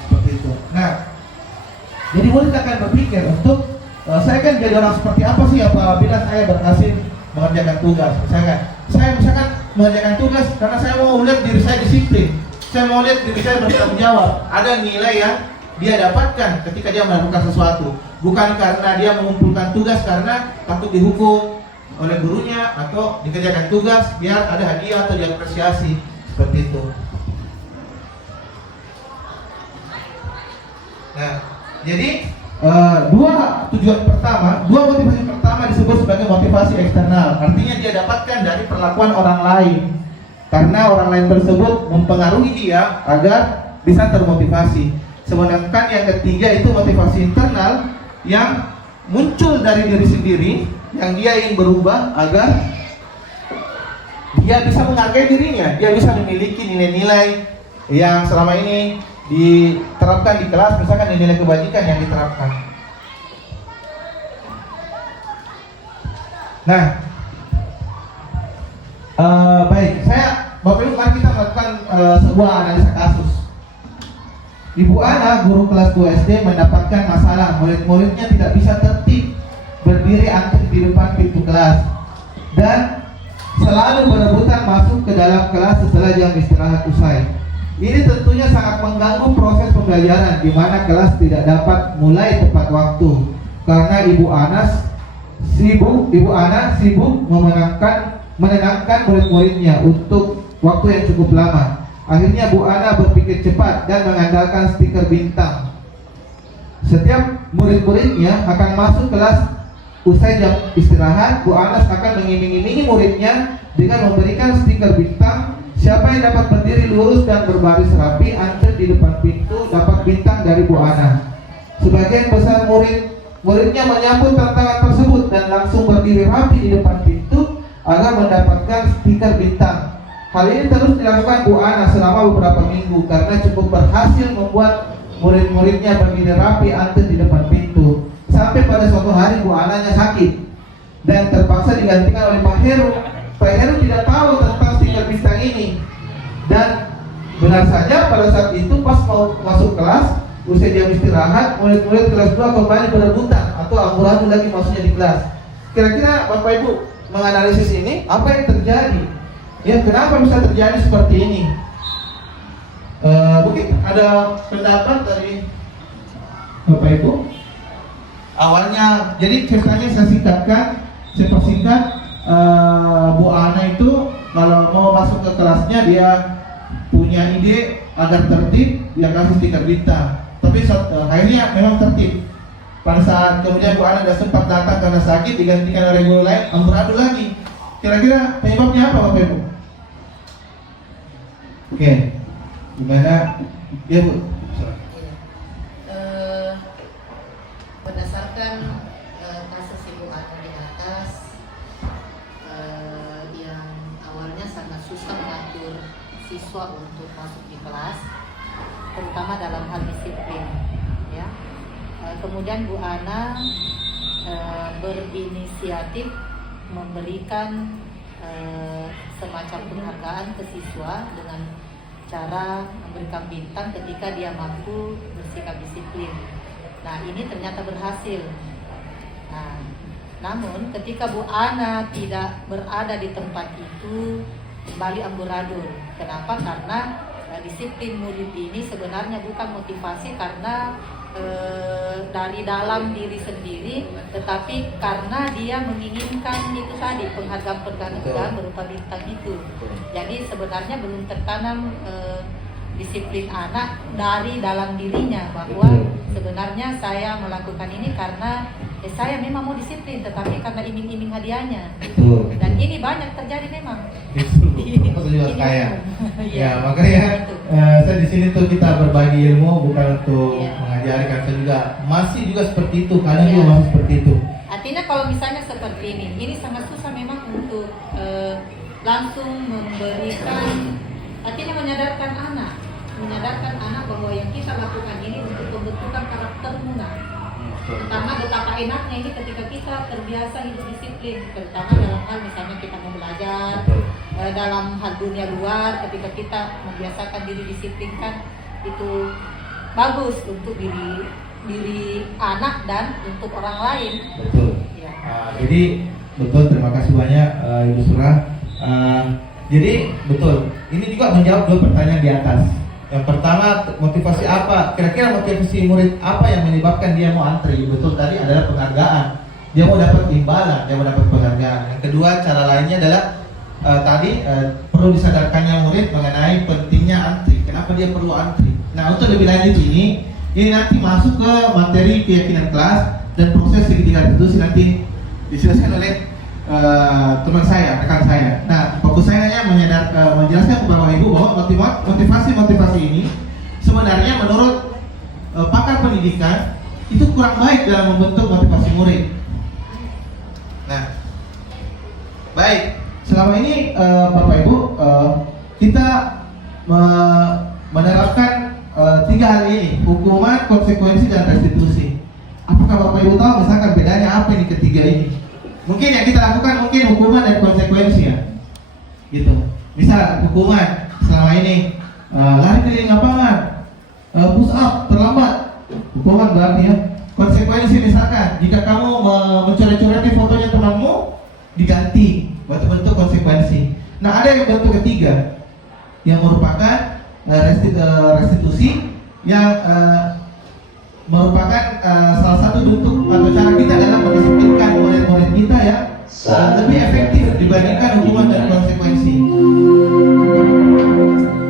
seperti itu. Nah, jadi murid akan berpikir untuk saya kan jadi orang seperti apa sih apabila saya berhasil mengerjakan tugas. Saya misalkan mengerjakan tugas karena saya mau lihat diri saya disiplin, saya mau lihat diri saya bertanggung jawab, ada nilai yang dia dapatkan ketika dia melakukan sesuatu, bukan karena dia mengumpulkan tugas karena takut dihukum oleh gurunya atau dikerjakan tugas biar ada hadiah atau diapresiasi, seperti itu. Nah, jadi dua motivasi pertama disebut sebagai motivasi eksternal. Artinya dia dapatkan dari perlakuan orang lain, karena orang lain tersebut mempengaruhi dia agar bisa termotivasi. Sedangkan yang ketiga itu motivasi internal yang muncul dari diri sendiri yang dia ingin berubah agar dia bisa menghargai dirinya, dia bisa memiliki nilai-nilai yang selama ini diterapkan di kelas, misalkan nilai kebajikan yang diterapkan. Nah, baik, Bapak Ibu, mari kita melakukan sebuah analisa kasus. Ibu Ana, guru kelas 2 SD, mendapatkan masalah murid-muridnya tidak bisa tertib berdiri antri di depan pintu kelas dan selalu berebutan masuk ke dalam kelas setelah jam istirahat usai. Ini tentunya sangat mengganggu proses pembelajaran di mana kelas tidak dapat mulai tepat waktu karena Ibu Ana sibuk menenangkan murid-muridnya untuk waktu yang cukup lama. Akhirnya Bu Ana berpikir cepat dan mengandalkan stiker bintang. Setiap murid-muridnya akan masuk kelas usai jam istirahat, Bu Ana akan mengiming-imingi muridnya dengan memberikan stiker bintang. Siapa yang dapat berdiri lurus dan berbaris rapi antri di depan pintu dapat bintang dari Bu Ana. Sebagian besar muridnya menyambut tantangan tersebut dan langsung berdiri rapi di depan pintu agar mendapatkan stiker bintang. Hal ini terus dilakukan Bu Ana selama beberapa minggu karena cukup berhasil membuat murid-muridnya berdiri rapi antri di depan pintu. Sampai pada suatu hari Bu Ananya sakit dan terpaksa digantikan oleh Pak Heru. Pak Heru tidak tahu tentang stiker bintang ini dan benar saja pada saat itu pas mau masuk kelas usai jam istirahat, murid-murid kelas 2 kembali berebutan atau amburadul lagi maksudnya di kelas. Kira-kira Bapak Ibu menganalisis ini, apa yang terjadi? Ya, kenapa bisa terjadi seperti ini? Mungkin ada pendapat dari Bapak Ibu? Awalnya, jadi ceritanya saya persingkat. Bu Ana itu kalau mau masuk ke kelasnya dia punya ide agar tertib, dia kasih stiker bintang. Tapi akhirnya memang tertib. Pada saat kemudian Bu Ana sudah sempat datang karena sakit, digantikan oleh guru lain, amburadul lagi. Kira-kira penyebabnya apa Bapak Ibu? Oke, gimana? Ya Bu. Berdasarkan kasus Ibu Ana di atas, yang awalnya sangat susah mengatur siswa untuk masuk di kelas, terutama dalam hal disiplin, ya. Kemudian Bu Ana berinisiatif memberikan semacam penghargaan ke siswa dengan cara memberikan bintang ketika dia mampu bersikap disiplin. Nah, ini ternyata berhasil. Nah, namun ketika Bu Ana tidak berada di tempat itu, kembali amburadul. Kenapa? Karena disiplin murid ini sebenarnya bukan motivasi karena dari dalam diri sendiri, tetapi karena dia menginginkan itu tadi penghargaan berupa bintang itu. Jadi sebenarnya belum tertanam disiplin anak dari dalam dirinya bahwa sebenarnya saya melakukan ini karena saya memang mau disiplin, tetapi karena iming-iming hadiahnya. Dan ini banyak terjadi memang. Itu juga kaya. Ya, makanya saya di sini tuh kita berbagi ilmu bukan untuk mengajari, kan saya juga masih juga seperti itu, kalian juga masih seperti itu. Artinya kalau misalnya seperti ini sangat susah memang untuk langsung memberikan, artinya menyadarkan anak bahwa yang kita lakukan ini untuk pembentukan karaktermu. Pertama, betapa enaknya ini ketika kita terbiasa hidup disiplin, terutama dalam hal misalnya kita mau belajar, dalam hal dunia luar, ketika kita membiasakan diri disiplinkan, itu bagus untuk diri anak dan untuk orang lain. Betul. Ya. Jadi betul, terima kasih banyak Ibu Surah. Jadi betul, ini juga menjawab dua pertanyaan di atas. Yang pertama, motivasi apa? Kira-kira motivasi murid apa yang menyebabkan dia mau antri? Betul, tadi adalah penghargaan. Dia mau dapat imbalan, dia mau dapat penghargaan. Yang kedua, cara lainnya adalah perlu disadarkannya murid mengenai pentingnya antri. Kenapa dia perlu antri? Nah, untuk lebih lanjut ini nanti masuk ke materi keyakinan kelas dan proses segitiga reduksi nanti diselesaikan oleh teman saya, rekan saya. Nah, fokus saya hanya menjelaskan kepada Ibu bahwa motivasi ini sebenarnya menurut pakar pendidikan itu kurang baik dalam membentuk motivasi murid. Nah, baik, selama ini Bapak Ibu kita menerapkan 3 hal ini: hukuman, konsekuensi, dan restitusi. Apakah Bapak Ibu tahu misalkan bedanya apa ini ketiga ini? Mungkin yang kita lakukan mungkin hukuman dan konsekuensi ya, gitu. Misal hukuman selama ini lari keliling lapangan, push up terlambat, hukuman berarti ya. Konsekuensi misalkan jika kamu mencoret-coretin fotonya temanmu, diganti, bentuk konsekuensi. Nah, ada yang bentuk ketiga yang merupakan restitusi, yang merupakan salah satu bentuk atau cara kita dalam mendisiplinkan murid-murid kita ya, lebih efektif dibandingkan hukuman dan konsekuensi.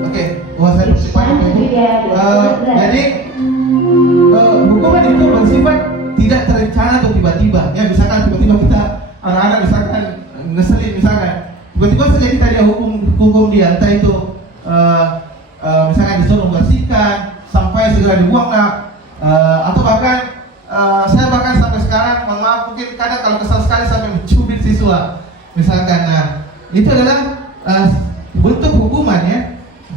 Oke, saya percepat ya, Ibu. Jadi hukuman itu bersifat tidak terencana atau tiba-tiba. Ya, misalkan tiba-tiba kita anak-anak misalkan ngeselin misalkan, tiba-tiba saja kita dia hukum dia, entah itu misalkan disuruh membersihkan sampai segera dibuang nak, atau bahkan saya bahkan sampai sekarang, mohon maaf, mungkin kadang kalau kesal sekali sampai mencubit siswa misalkan. Nah, itu adalah bentuk hukuman ya.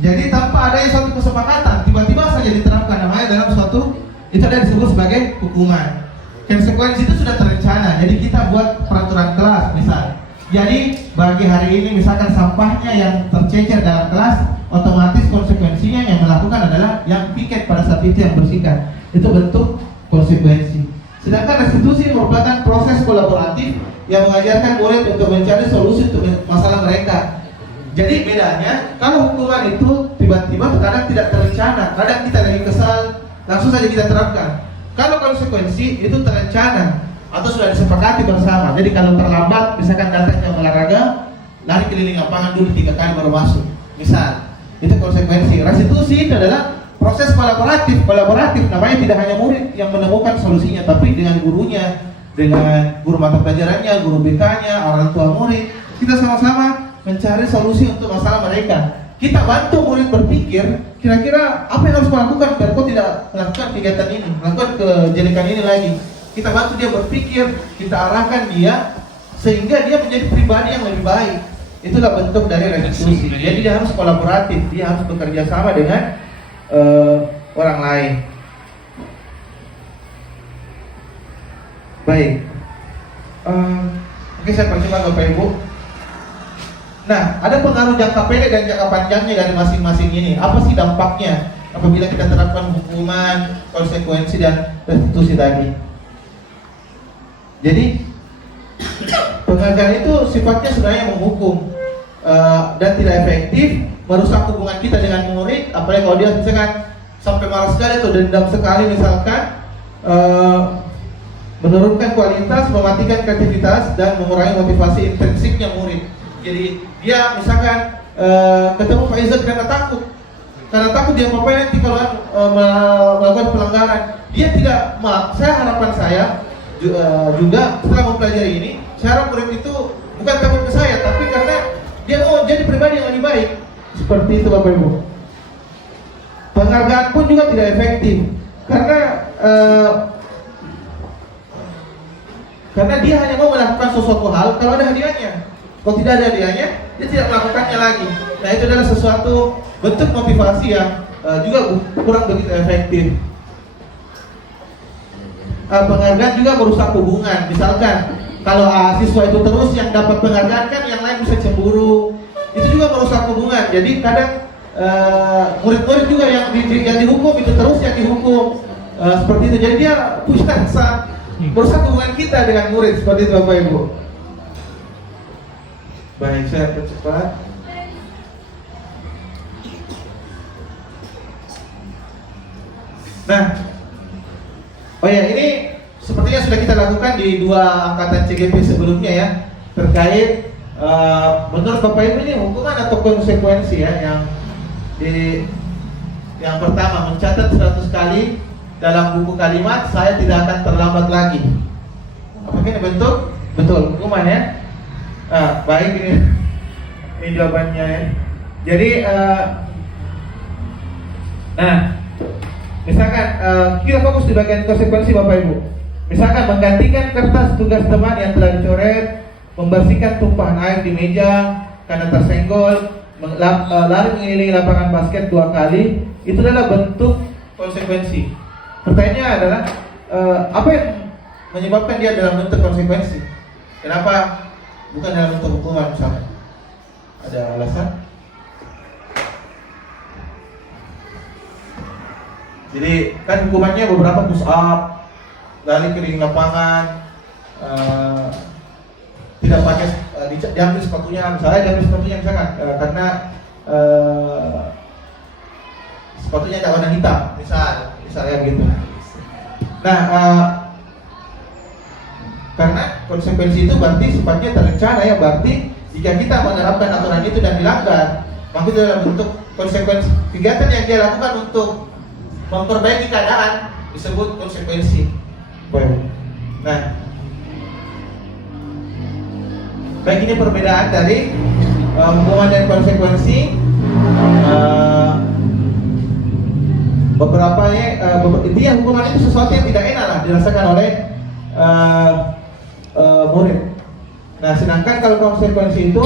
Jadi tanpa adanya suatu kesepakatan, tiba-tiba saja diterapkan, namanya dalam suatu, itu adalah disebut sebagai hukuman. Konsekuensi itu sudah terencana, jadi kita buat peraturan kelas misal. Jadi bagi hari ini misalkan sampahnya yang tercecer dalam kelas, otomatis konsekuensinya yang melakukan adalah yang piket pada saat itu yang bersihkan. Itu bentuk konsekuensi. Sedangkan restitusi merupakan proses kolaboratif yang mengajarkan murid untuk mencari solusi untuk masalah mereka. Jadi bedanya, kalau hukuman itu tiba-tiba kadang tidak terencana, kadang kita lagi kesal, langsung saja kita terapkan. Kalau konsekuensi itu terencana atau sudah disepakati bersama. Jadi kalau terlambat, misalkan datang jam olahraga, lari keliling lapangan dulu 3 kali baru masuk. Misal, itu konsekuensi. Restitusi itu adalah proses kolaboratif. Namanya tidak hanya murid yang menemukan solusinya, tapi dengan gurunya, dengan guru mata pelajarannya, guru BK-nya, orang tua murid. Kita sama-sama mencari solusi untuk masalah mereka. Kita bantu murid berpikir, kira-kira apa yang harus melakukan biar kau tidak melakukan kegiatan ini, melakukan kejelekan ini lagi. Kita bantu dia berpikir, kita arahkan dia sehingga dia menjadi pribadi yang lebih baik. Itulah bentuk dari restitusi. Jadi dia harus kolaboratif, dia harus bekerja sama dengan orang lain. Baik. Oke, saya percepat Bapak Ibu. Nah, ada pengaruh jangka pendek dan jangka panjangnya dari masing-masing ini. Apa sih dampaknya apabila kita terapkan hukuman, konsekuensi, dan restitusi tadi? Jadi, penghargaan itu sifatnya sebenarnya menghukum dan tidak efektif, merusak hubungan kita dengan murid. Apalagi kalau dia misalkan sampai marah sekali atau dendam sekali misalkan, menurunkan kualitas, mematikan kreativitas, dan mengurangi motivasi intrinsiknya murid. Jadi dia misalkan ketemu Pak Izzat karena takut dia ngapain nanti kalau melakukan pelanggaran. Dia tidak, harapan saya juga setelah mempelajari ini, saya harap murid itu bukan takut ke saya, tapi karena dia mau jadi pribadi yang lebih baik. Seperti itu Bapak Ibu. Penghargaan pun juga tidak efektif karena dia hanya mau melakukan sesuatu hal kalau ada hadiahnya. Kalau tidak ada hadiahnya, dia tidak melakukannya lagi. Nah, itu adalah sesuatu bentuk motivasi yang juga kurang begitu efektif. Penghargaan juga merusak hubungan. Misalkan kalau siswa itu terus yang dapat penghargaan, kan yang lain bisa cemburu. Itu juga merusak hubungan. Jadi kadang murid-murid juga yang dihukum itu terus yang dihukum, seperti itu. Jadi dia punya rasa merusak hubungan kita dengan murid, seperti itu Bapak Ibu. Baik, saya percepat. Nah, oh ya, ini sepertinya sudah kita lakukan di 2 angkatan CGP sebelumnya ya, terkait menurut Bapak Ibu ini hukuman atau konsekuensi ya, yang pertama mencatat 100 kali dalam buku kalimat saya tidak akan terlambat lagi. Apakah ini bentuk? Betul, hukuman ya. Baik, ini jawabannya ya. Jadi nah, Misalkan kita fokus di bagian konsekuensi Bapak Ibu. Misalkan menggantikan kertas tugas teman yang telah dicoret, membersihkan tumpahan air di meja karena tersenggol, lari mengelilingi lapangan basket 2 kali, itu adalah bentuk konsekuensi. Pertanyaannya adalah apa yang menyebabkan dia dalam bentuk konsekuensi? Kenapa bukan dalam bentuk hukuman misalnya? Ada alasan? Jadi kan hukumannya beberapa, push up, lari keliling lapangan, tidak pakai diambil sepatunya, misalnya diambil sepatunya misalkan karena sepatunya ada warna hitam, misalnya begitu. Nah, karena konsekuensi itu berarti sifatnya terencana ya, berarti jika kita menerapkan aturan itu dan dilanggar, maka itu adalah bentuk konsekuensi kegiatan yang dia lakukan untuk memperbaiki keadaan disebut konsekuensi. Nah, baik, ini perbedaan dari hukuman dan konsekuensi. Intinya hukuman itu sesuatu yang tidak enak lah dirasakan oleh murid. Nah, sedangkan kalau konsekuensi itu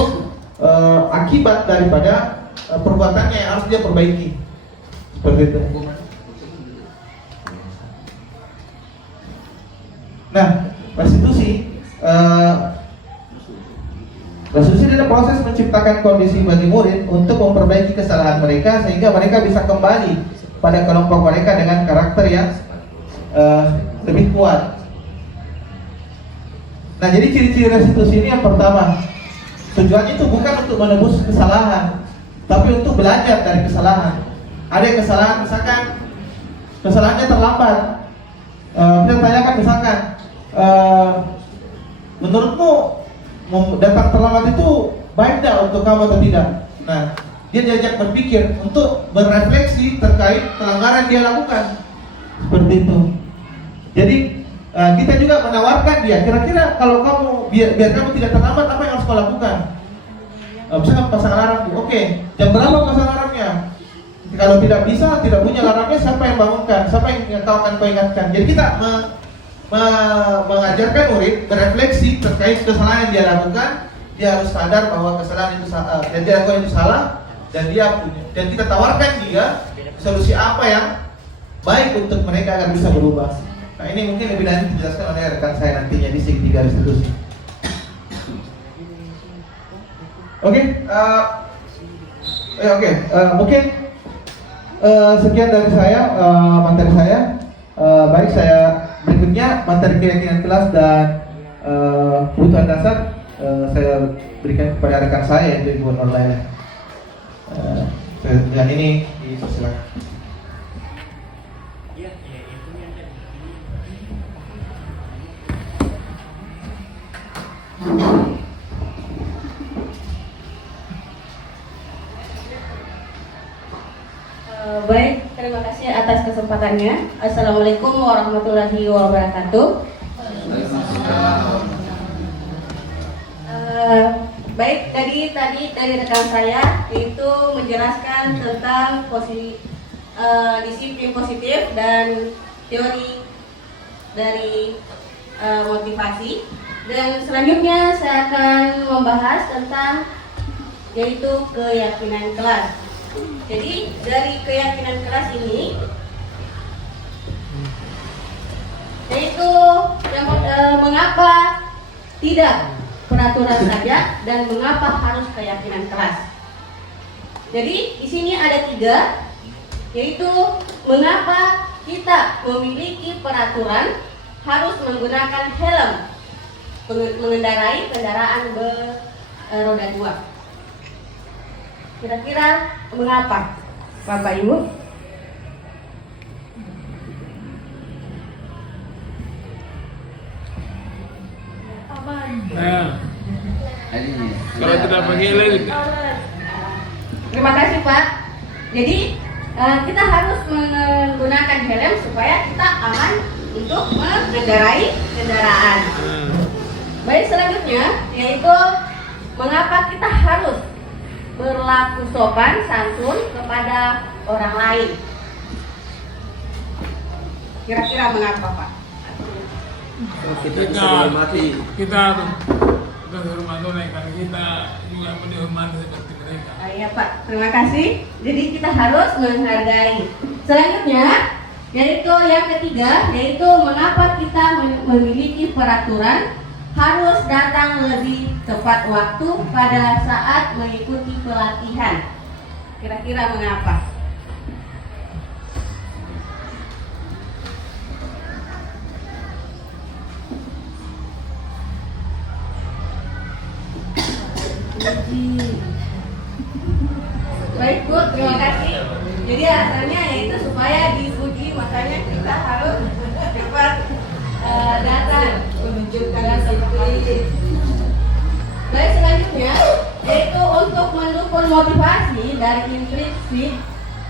akibat daripada perbuatannya yang harus dia perbaiki. Seperti itu. Nah, restitusi adalah proses menciptakan kondisi bagi murid untuk memperbaiki kesalahan mereka sehingga mereka bisa kembali pada kelompok mereka dengan karakter yang lebih kuat. Nah, jadi ciri-ciri restitusi ini yang pertama, tujuannya itu bukan untuk menebus kesalahan, tapi untuk belajar dari kesalahan. Ada kesalahan, misalkan kesalahannya terlambat. Kita tanyakan misalkan, menurutmu datang terlambat itu baik tidak untuk kamu atau tidak? Nah, dia diajak berpikir untuk berefleksi terkait pelanggaran dia lakukan. Seperti itu. Jadi kita juga menawarkan dia, kira-kira kalau kamu biar kamu tidak terlambat, apa yang harus kau lakukan? Misalkan pasang alarm, oke, jam berapa pasang alarmnya? Kalau tidak bisa, tidak punya alarmnya, siapa yang bangunkan? Siapa yang kau akan ingatkan? Jadi kita mengajarkan murid berefleksi terkait kesalahan yang dia lakukan. Dia harus sadar bahwa kesalahan itu salah, dan dia lakukan itu salah, dan kita tawarkan dia solusi apa yang baik untuk mereka agar bisa berubah. Nah, ini mungkin lebih lanjut dijelaskan oleh rekan saya nantinya di segitiga restitusi. Mungkin sekian dari saya, materi saya. Baik, saya berikutnya materi keyakinan kelas dan kebutuhan dasar saya berikan kepada rekan saya, yaitu Ibu Nurlaila. Dengan ini dipersilakan. Baik, terima kasih atas kesempatannya. Assalamualaikum warahmatullahi wabarakatuh. Baik, tadi dari rekan saya itu menjelaskan tentang disiplin positif dan teori dari motivasi. Dan selanjutnya saya akan membahas tentang yaitu keyakinan kelas. Jadi dari keyakinan kelas ini yaitu mengapa tidak peraturan saja dan mengapa harus keyakinan kelas. Jadi di sini ada 3, yaitu mengapa kita memiliki peraturan harus menggunakan helm mengendarai kendaraan beroda 2. Kira-kira mengapa, Bapak Ibu? Nah, kalau tidak mengiling. Terima kasih, Pak. Jadi kita harus menggunakan helm supaya kita aman untuk mengendarai kendaraan. Baik, selanjutnya yaitu mengapa kita harus berlaku sopan santun kepada orang lain. Kira-kira mengapa Pak? Kita bisa menghormati. kita hormati mereka, kita juga menghormati seperti mereka. Iya Pak, terima kasih. Jadi kita harus menghargai. Selanjutnya, yaitu yang ketiga, yaitu mengapa kita memiliki peraturan harus datang lebih tepat waktu pada saat mengikuti pelatihan. Kira-kira mengapa? Baik Bu, terima kasih. Jadi alasannya yaitu supaya diuji, makanya kita harus cepat datang menunjukkan seperti. Baik, selanjutnya yaitu untuk mendukung motivasi dari intrinsik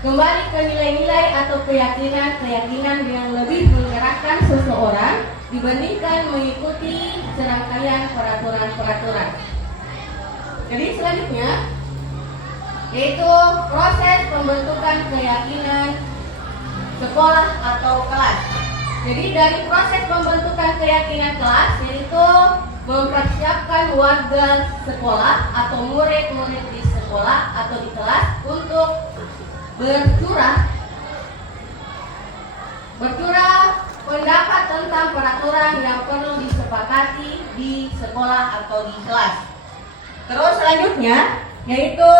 kembali ke nilai-nilai atau keyakinan yang lebih menggerakkan seseorang dibandingkan mengikuti serangkaian peraturan-peraturan. Jadi selanjutnya yaitu proses pembentukan keyakinan sekolah atau kelas. Jadi dari proses pembentukan keyakinan kelas yaitu mempersiapkan warga sekolah atau murid-murid di sekolah atau di kelas untuk bercurah pendapat tentang peraturan yang perlu disepakati di sekolah atau di kelas. Terus selanjutnya yaitu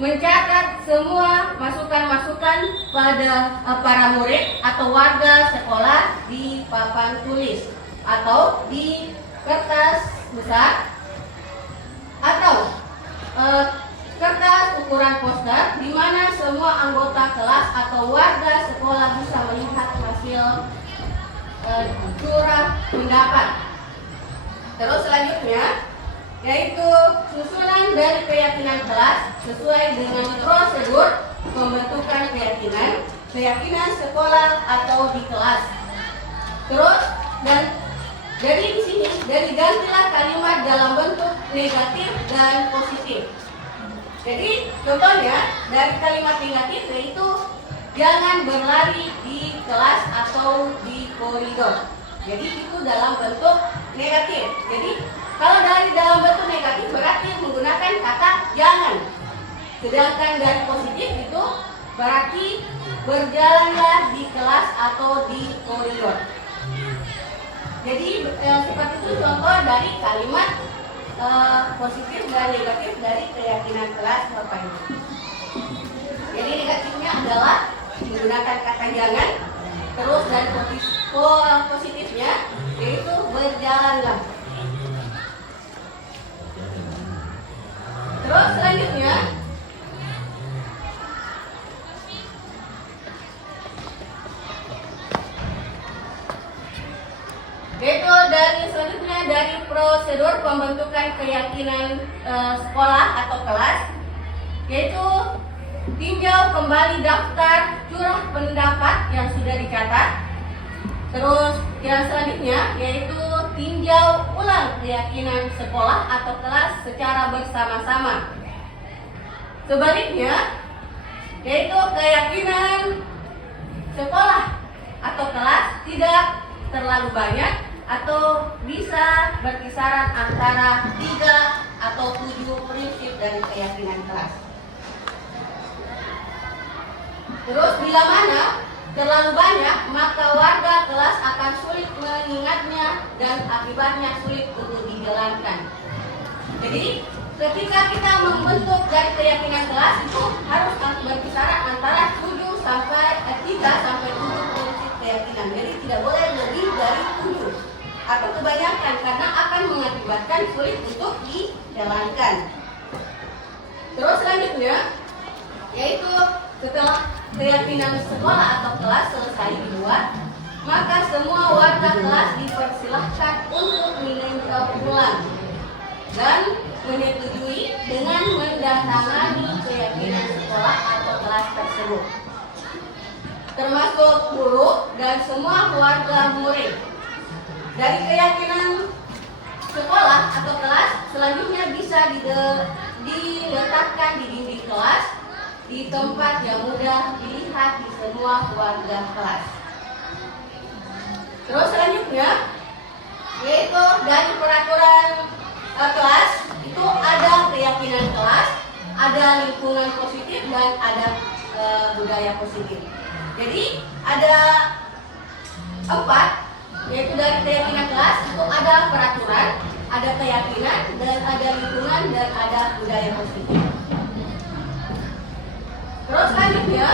mencatat semua masukan-masukan pada para murid atau warga sekolah di papan tulis atau di kertas besar atau kertas ukuran poster di mana semua anggota kelas atau warga sekolah bisa melihat hasil curah pendapat. Terus selanjutnya yaitu susunan dari keyakinan kelas sesuai dengan prosedur pembentukan keyakinan sekolah atau di kelas. Terus dan dari di sini gantilah kalimat dalam bentuk negatif dan positif. Jadi contohnya dari kalimat negatif yaitu jangan berlari di kelas atau di koridor. Jadi itu dalam bentuk negatif. Jadi kalau dari dalam bentuk negatif berarti menggunakan kata jangan. Sedangkan dari positif itu berarti berjalanlah di kelas atau di koridor. Jadi seperti itu contoh dari kalimat positif dan negatif dari keyakinan kelas Bapak Ibu. Jadi negatifnya adalah menggunakan kata jangan. Terus dan positifnya yaitu berjalanlah. Terus selanjutnya yaitu dari prosedur pembentukan keyakinan sekolah atau kelas yaitu tinjau kembali daftar curah pendapat yang sudah dicatat. Terus yang selanjutnya yaitu tinjau ulang keyakinan sekolah atau kelas secara bersama-sama. Sebaliknya yaitu keyakinan sekolah atau kelas tidak terlalu banyak atau bisa berkisaran antara 3 atau 7 prinsip dari keyakinan kelas. Terus bila mana terlalu banyak, maka warga kelas akan sulit mengingatnya dan akibatnya sulit untuk dijalankan. Jadi ketika kita membentuk dari keyakinan kelas itu harus berkisaran antara 3 sampai 7 prinsip keyakinan. Jadi tidak boleh lebih dari 7 atau kebanyakan karena akan mengakibatkan sulit untuk dijalankan. Terus selanjutnya yaitu setelah keyakinan sekolah atau kelas selesai dibuat, maka semua warga kelas dipersilahkan untuk meninjau ulang dan menyetujui dengan mendatangani keyakinan sekolah atau kelas tersebut, termasuk guru dan semua keluarga murid. Dari keyakinan sekolah atau kelas selanjutnya bisa diletakkan di dinding kelas di tempat yang mudah dilihat di semua warga kelas. Terus selanjutnya, yaitu dari peraturan kelas itu ada keyakinan kelas, ada lingkungan positif, dan ada budaya positif. Jadi ada 4, yaitu dari keyakinan kelas itu ada peraturan, ada keyakinan, dan ada lingkungan, dan ada budaya positif. Terus selanjutnya,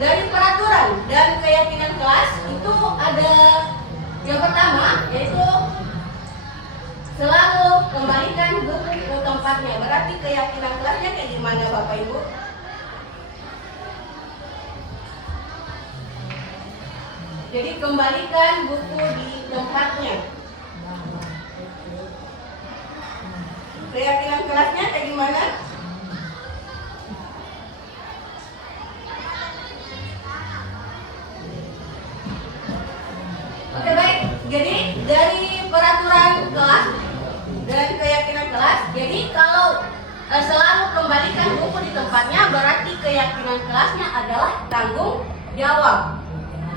dari peraturan dan keyakinan kelas itu ada yang pertama, yaitu selalu kembalikan buku ke tempatnya. Berarti keyakinan kelasnya kayak gimana Bapak Ibu? Jadi kembalikan buku di tempatnya. Keyakinan kelasnya kayak gimana? Oke, baik. Jadi dari peraturan kelas dan keyakinan kelas, jadi kalau selalu kembalikan buku di tempatnya, berarti keyakinan kelasnya adalah tanggung jawab.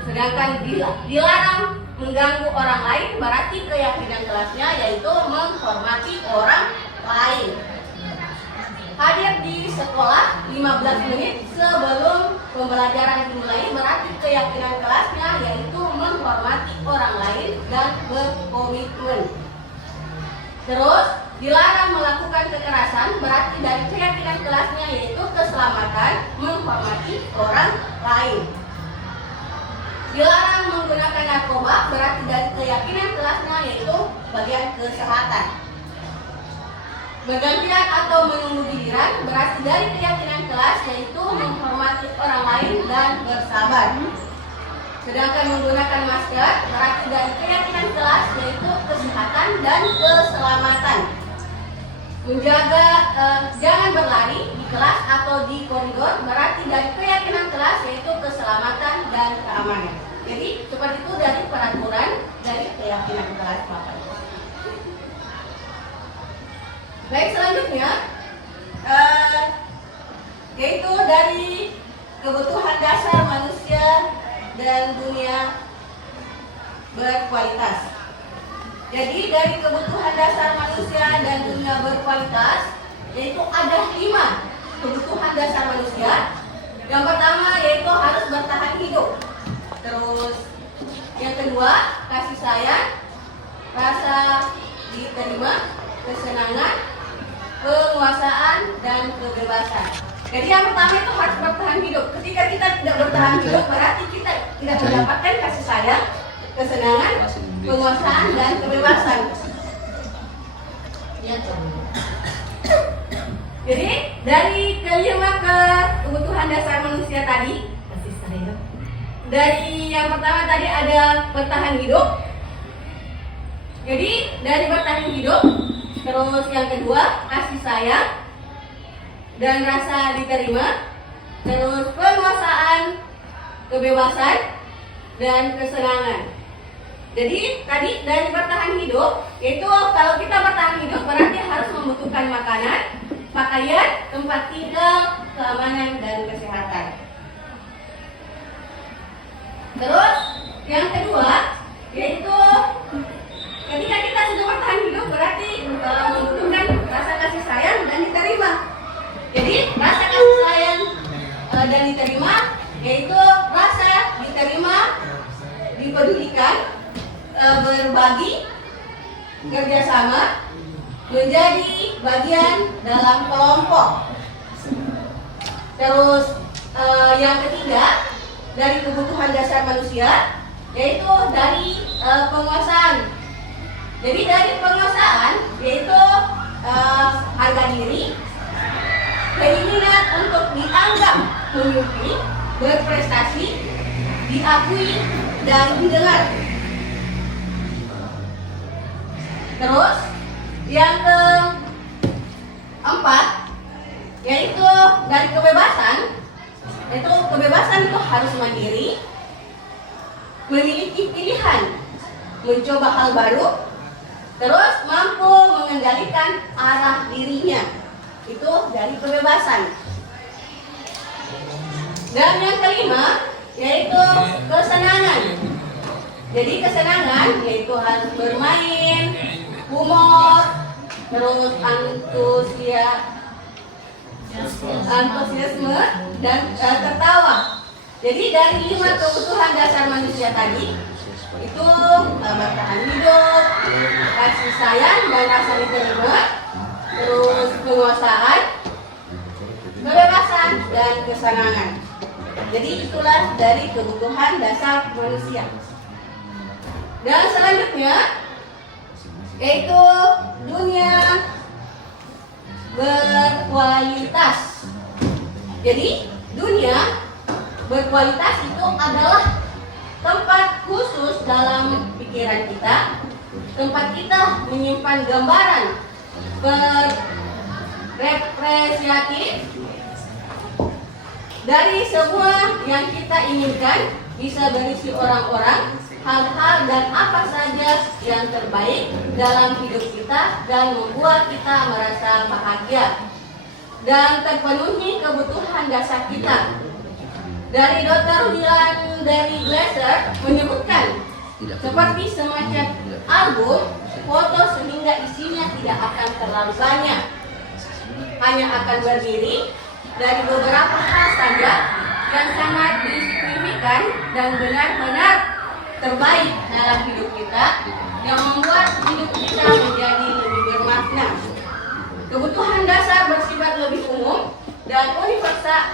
Sedangkan dilarang mengganggu orang lain, berarti keyakinan kelasnya yaitu menghormati orang lain. Hadir di sekolah 15 menit sebelum pembelajaran dimulai, berarti keyakinan kelasnya yaitu menghormati orang lain dan berkomitmen. Terus dilarang melakukan kekerasan, berarti dari keyakinan kelasnya yaitu keselamatan, menghormati orang lain. Dilarang menggunakan narkoba, berarti dari keyakinan kelasnya yaitu bagian kesehatan. Bergantian atau menunggu giliran, berarti dari keyakinan kelas yaitu menghormati orang lain dan bersabar. Sedangkan menggunakan masker, berarti dari keyakinan kelas yaitu kesehatan dan keselamatan. Menjaga jangan berlari di kelas atau di koridor, berarti dari keyakinan kelas yaitu keselamatan dan keamanan. Jadi seperti itu dari peraturan dari keyakinan kelas Bapak. Baik, selanjutnya yaitu dari kebutuhan dasar manusia dan dunia berkualitas. Jadi dari kebutuhan dasar manusia dan dunia berkualitas yaitu ada 5 kebutuhan dasar manusia. Yang pertama yaitu harus bertahan hidup. Terus yang kedua kasih sayang, rasa diterima, kesenangan, penguasaan, dan kebebasan. Jadi yang pertama itu harus bertahan hidup. Ketika kita tidak bertahan hidup, berarti kita tidak mendapatkan kasih sayang, kesenangan, penguasaan, dan kebebasan. Jadi dari kelima kebutuhan dasar manusia tadi, kasih sayang. Dari yang pertama tadi ada bertahan hidup. Jadi dari bertahan hidup, terus yang kedua kasih sayang dan rasa diterima, terus penguasaan, kebebasan, dan kesenangan. Jadi tadi dari bertahan hidup, yaitu kalau kita bertahan hidup berarti harus membutuhkan makanan, pakaian, tempat tinggal, keamanan, dan kesehatan. Terus yang kedua yaitu ketika kita sudah bertahan hidup berarti membutuhkan rasa kasih sayang dan diterima. Jadi rasa kasih sayang dan diterima yaitu rasa diterima, dipedulikan, berbagi, kerjasama, menjadi bagian dalam kelompok. Terus yang ketiga dari kebutuhan dasar manusia yaitu dari penguasaan. Jadi dari penguasaan yaitu harga diri, keinginan untuk dianggap memiliki, berprestasi, diakui, dan didengar. Terus yang keempat yaitu dari kebebasan, yaitu kebebasan itu harus mandiri, memiliki pilihan, mencoba hal baru, terus mampu mengendalikan arah dirinya. Itu dari kebebasan. Dan yang kelima yaitu kesenangan. Jadi kesenangan yaitu harus bermain, humor, terus antusiasme dan tertawa. Jadi dari 5 kebutuhan dasar manusia tadi itu bertahan hidup, kasih sayang dan rasa diterima, terus penguasaan, kebebasan dan kesenangan. Jadi itulah dari kebutuhan dasar manusia. Dan selanjutnya yaitu dunia berkualitas. Jadi dunia berkualitas itu adalah tempat khusus dalam pikiran kita, tempat kita menyimpan gambaran berrepresentatif dari semua yang kita inginkan, bisa berisi orang-orang, hal-hal dan apa saja yang terbaik dalam hidup kita dan membuat kita merasa bahagia dan terpenuhi kebutuhan dasar kita. Dari Dr. William dari Glaser menyebutkan seperti semacam album foto sehingga isinya tidak akan terlalu banyak, hanya akan berdiri dari beberapa hal saja yang sangat signifikan dan benar-benar terbaik dalam hidup kita, yang membuat hidup kita menjadi lebih bermakna. Kebutuhan dasar bersifat lebih umum dan universal,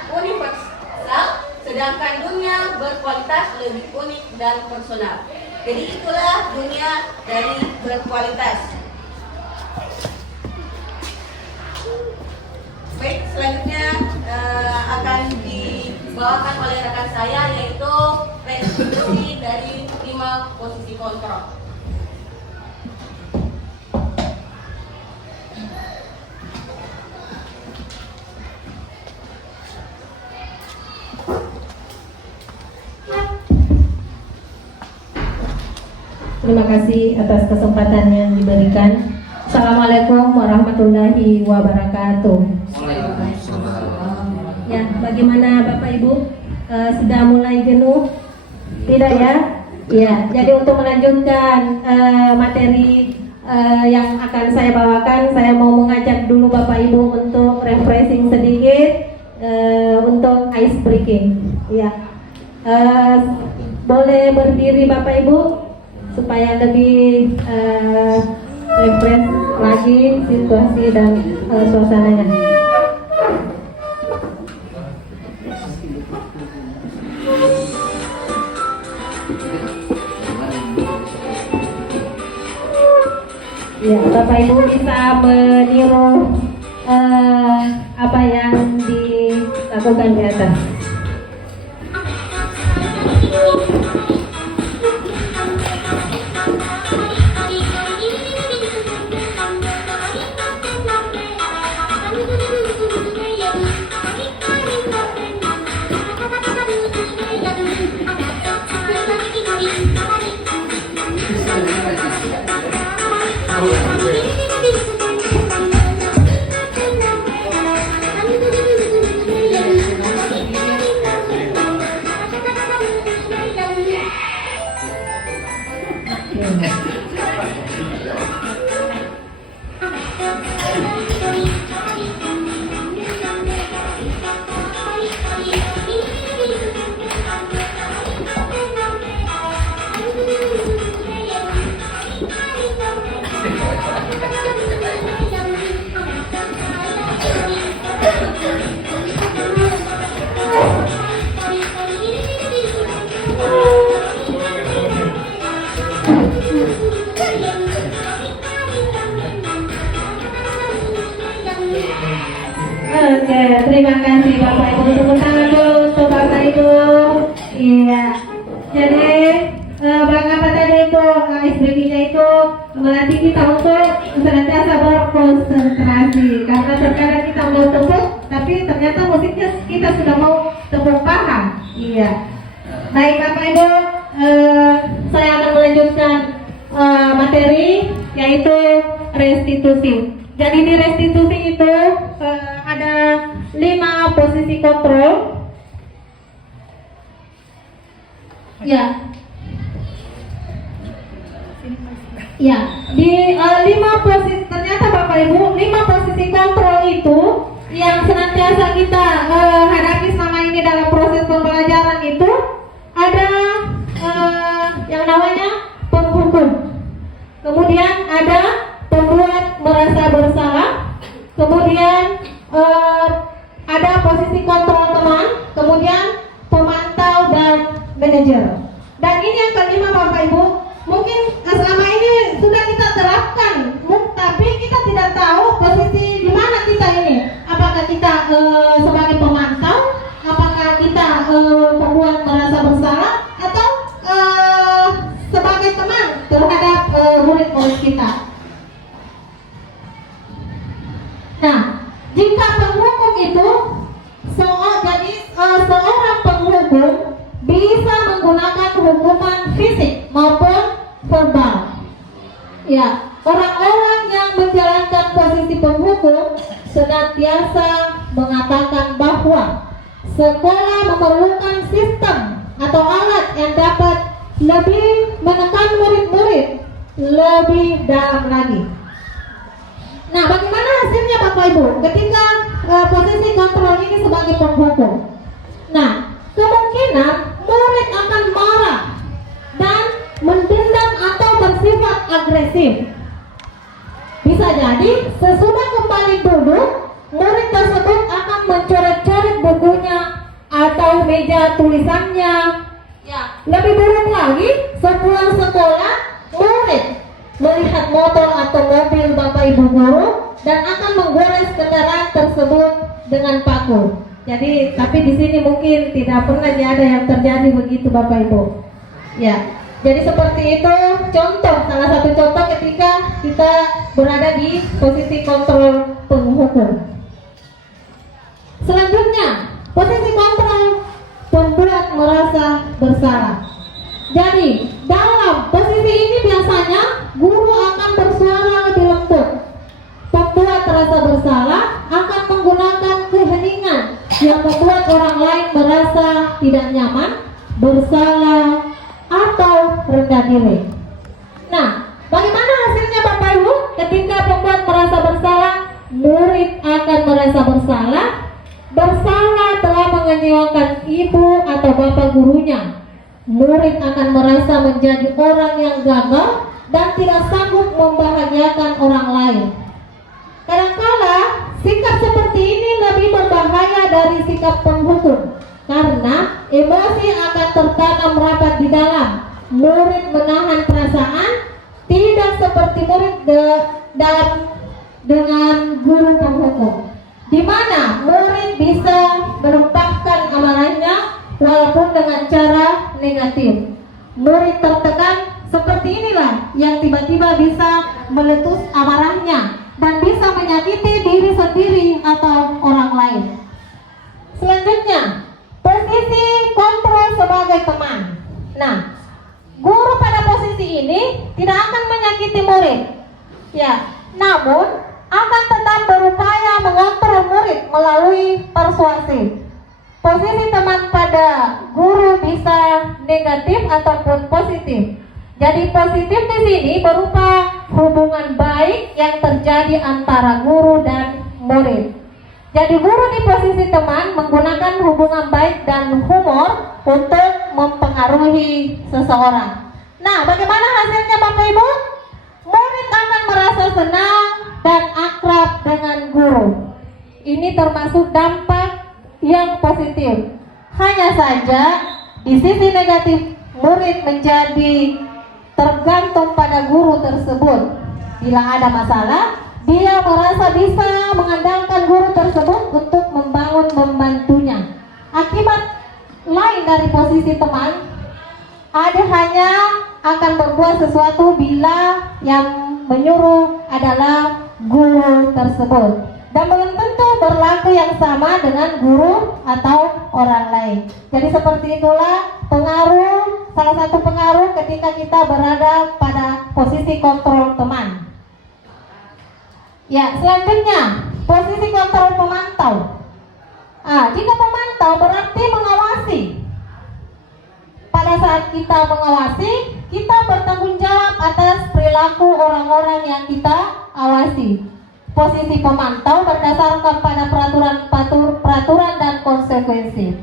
sedangkan dunia berkualitas lebih unik dan personal. Jadi itulah dunia dari berkualitas. Baik, selanjutnya akan dibawakan oleh rekan saya, yaitu restitusi dari 5 posisi kontrol. Terima kasih atas kesempatan yang diberikan. Assalamualaikum warahmatullahi wabarakatuh. Ya, bagaimana Bapak Ibu? Sudah mulai jenuh? Tidak ya? Ya, jadi untuk melanjutkan materi yang akan saya bawakan, saya mau mengajak dulu Bapak Ibu untuk refreshing sedikit, untuk ice breaking. Ya, boleh berdiri Bapak Ibu supaya lebih refresh lagi situasi dan suasananya. Ya, Bapak Ibu bisa meniru apa yang dilakukan di atas. Oke, terima kasih Bapak Ibu. Tepuk tangan dulu untuk Bapak Ibu. Iya. Jadi apa tadi itu ice breaking-nya itu melatih kita untuk senantiasa berkonsentrasi. Karena terkadang kita mau tepuk, tapi ternyata musiknya kita sudah mau tepuk paha. Iya. Baik Bapak Ibu, saya akan melanjutkan materi yaitu restitusi. Jadi di restitusi itu ada 5 posisi kontrol Ya. Ya, di 5 posisi, ternyata Bapak Ibu, 5 posisi kontrol itu yang senantiasa kita hadapi selama ini dalam proses pembelajaran itu ada yang namanya penghukum, kemudian ada pembuat merasa bersalah, kemudian ada posisi kontrol teman, kemudian pemantau dan manajer. Dan ini yang kelima Bapak Ibu, mungkin selama ini sudah kita terapkan, tapi kita tidak tahu posisi di mana kita ini. Apakah kita sebagai pemantau, apakah kita pembuat merasa bersalah, atau sebagai teman terhadap murid-murid kita. Nah, jika penghukum itu seorang penghukum bisa menggunakan hukuman fisik maupun verbal. Ya, orang-orang yang menjalankan posisi penghukum senantiasa mengatakan bahwa sekolah memerlukan sistem atau alat yang dapat lebih menekan murid-murid lebih dalam lagi. Nah, bagaimana hasilnya Bapak Ibu ketika posisi kontrol ini sebagai penghukum? Nah, kemungkinan murid akan marah dan mendendam atau bersifat agresif. Bisa jadi sesudah kembali duduk, murid tersebut akan mencoret-coret bukunya atau meja tulisannya. Ya, lebih buruk lagi, sepulang sekolah, murid melihat motor atau mobil Bapak Ibu guru dan akan menggores kendaraan tersebut dengan paku. Jadi, tapi di sini mungkin tidak pernah ada yang terjadi begitu Bapak Ibu. Ya, jadi seperti itu contoh, salah satu contoh ketika kita berada di posisi kontrol penghukum. Selanjutnya, posisi kontrol pembuat merasa bersalah. Jadi, dalam posisi ini biasanya guru akan bersuara lebih lembut. Pembuat rasa bersalah akan menggunakan keheningan yang membuat orang lain merasa tidak nyaman, bersalah, atau rendah diri. Nah, bagaimana hasilnya Bapak Ibu ketika pembuat merasa bersalah? Murid akan merasa bersalah telah mengecewakan ibu atau bapak gurunya. Murid akan merasa menjadi orang yang gagal dan tidak sanggup membahagiakan orang lain. Kadangkala sikap seperti ini lebih berbahaya dari sikap penghukum karena emosi akan tertanam rapat di dalam. Murid menahan perasaan, tidak seperti murid dengan guru penghukum, di mana murid bisa menumpahkan amarahnya walaupun dengan cara negatif. Murid tertekan seperti inilah yang tiba-tiba bisa meletus amarahnya dan bisa menyakiti diri sendiri atau orang lain. Selanjutnya, posisi kontrol sebagai teman. Nah, guru pada posisi ini tidak akan menyakiti murid, ya, namun akan tetap berupaya mengontrol murid melalui persuasi. Posisi teman pada guru bisa negatif ataupun positif. Jadi positif di sini berupa hubungan baik yang terjadi antara guru dan murid. Jadi guru di posisi teman menggunakan hubungan baik dan humor untuk mempengaruhi seseorang. Nah, bagaimana hasilnya Bapak Ibu? Murid akan merasa senang dan akrab dengan guru. Ini termasuk dampak yang positif. Hanya saja di sisi negatif, murid menjadi tergantung pada guru tersebut. Bila ada masalah, dia merasa bisa mengandalkan guru tersebut untuk membantunya. Akibat lain dari posisi teman, ada hanya akan berbuat sesuatu bila yang menyuruh adalah guru tersebut, dan belum tentu berlaku yang sama dengan guru atau orang lain. Jadi seperti itulah pengaruh, salah satu pengaruh ketika kita berada pada posisi kontrol teman. Ya, selanjutnya posisi kontrol pemantau. Jika pemantau berarti mengawasi. Pada pada saat kita mengawasi, kita bertanggung jawab atas perilaku orang-orang yang kita awasi. Posisi pemantau berdasarkan pada peraturan dan konsekuensi.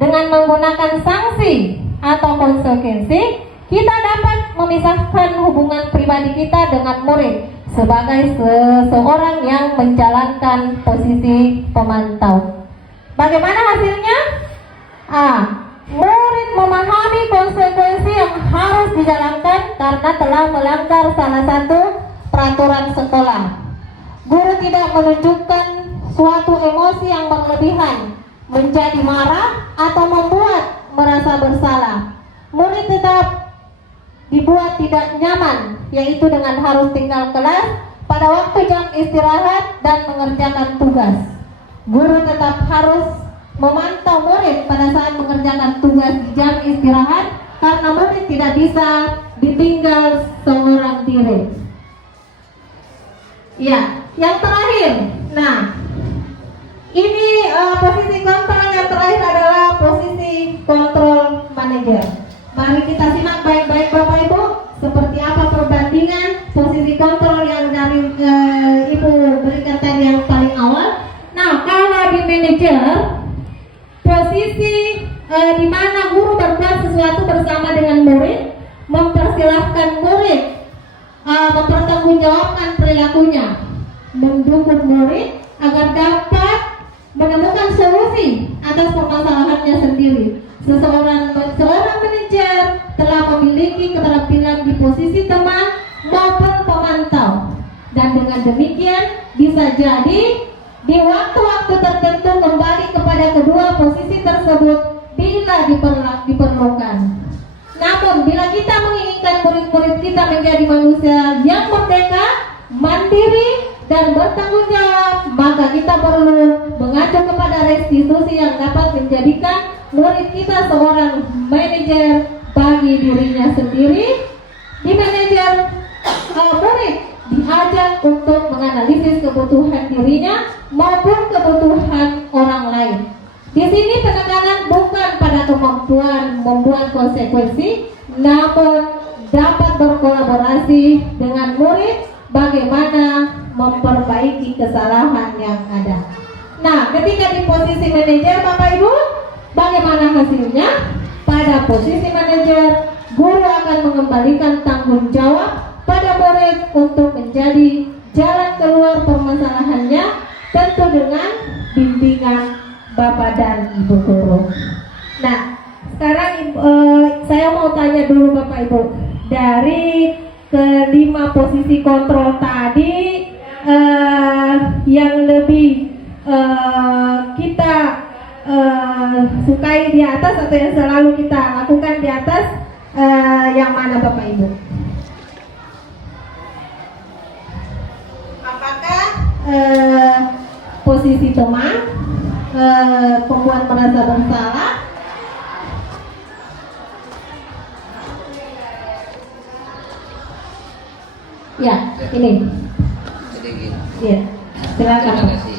Dengan menggunakan sanksi atau konsekuensi, kita dapat memisahkan hubungan pribadi kita dengan murid sebagai seseorang yang menjalankan posisi pemantau. Bagaimana hasilnya? Murid memahami konsekuensi yang harus dijalankan karena telah melanggar salah satu peraturan sekolah. Guru tidak menunjukkan suatu emosi yang berlebihan, menjadi marah atau membuat merasa bersalah. Murid tetap dibuat tidak nyaman, yaitu dengan harus tinggal kelas pada waktu jam istirahat dan mengerjakan tugas. Guru tetap harus memantau murid pada saat mengerjakan tugas di jam istirahat karena murid tidak bisa ditinggal seorang diri. Ya, yang terakhir. Nah, ini posisi kontrol yang terakhir adalah posisi kontrol manajer. Mari kita simak baik-baik Bapak Ibu, seperti apa perbandingan posisi kontrol yang dari Ibu berikan tadi yang paling awal. Nah, kalau di manajer, posisi di mana guru berbuat sesuatu bersama dengan murid, mempersilahkan murid mempertanggungjawabkan perilakunya, mendukung murid agar dapat menemukan solusi atas permasalahannya sendiri. Seorang manajer telah memiliki keterampilan di posisi teman maupun pemantau, dan dengan demikian bisa jadi di waktu-waktu tertentu kembali kepada kedua posisi tersebut bila diperlukan. Namun bila kita menginginkan murid-murid kita menjadi manusia yang merdeka, mandiri, dan bertanggung jawab, maka kita perlu mengacu kepada restitusi yang dapat menjadikan murid kita seorang manajer bagi dirinya sendiri. Di manajer, murid diajak untuk menganalisis kebutuhan dirinya maupun kebutuhan orang lain. Di sini penekanan bukan pada kemampuan membuat konsekuensi, namun dapat berkolaborasi dengan murid bagaimana memperbaiki kesalahan yang ada. Nah, ketika di posisi manajer Bapak Ibu, bagaimana hasilnya? Pada posisi manajer, guru akan mengembalikan tanggung jawab pada murid untuk menjadi jalan keluar permasalahannya, tentu dengan bimbingan Bapak dan Ibu guru. Nah, sekarang saya mau tanya dulu Bapak Ibu, dari kelima posisi kontrol tadi, yang lebih kita sukai di atas atau yang selalu kita lakukan di atas, yang mana Bapak Ibu? Apakah posisi teman, pembuat merasa bersalah, ya ini? Sedikit. Ya, silakan. Terima kasih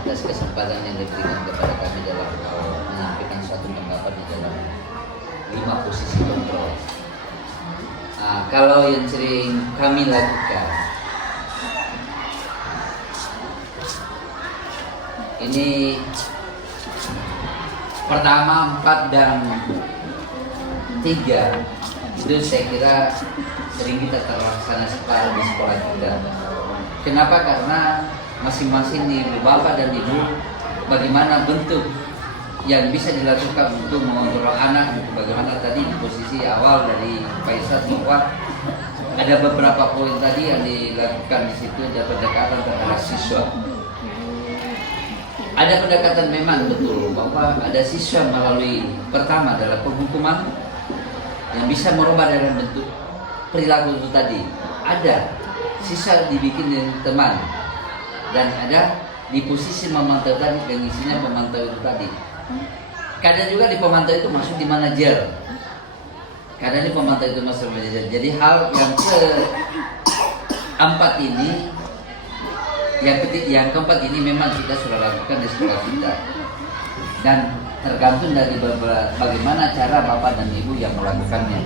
atas kesempatan yang diberikan kepada kami dalam menyampaikan suatu pendapat di dalam 5 posisi kontrol. Kalau yang sering kami lakukan, ini pertama 4 dan 3 itu saya kira sering kita terlaksana separuh di sekolah kita. Kenapa? Karena masing-masing ibu bapak dan ibu bagaimana bentuk yang bisa dilakukan untuk mengontrol anak. Bagaimana tadi di posisi awal dari Pak Isat bahwa ada beberapa poin tadi yang dilakukan di situ, ada pendekatan terhadap siswa. Ada pendekatan memang betul bahwa ada siswa melalui pertama adalah penghukuman yang bisa merubah dalam bentuk perilaku itu tadi. Ada siswa dibikin dengan teman, dan ada di posisi memantau tadi, dan isinya pemantau itu tadi. Kadang juga di pemantau itu masuk di manajer, kadang di pemantau itu masuk di manajer. Jadi hal yang keempat ini, yang keempat ini memang kita sudah lakukan di sekolah kita. dan tergantung dari bagaimana cara bapak dan ibu yang melakukannya.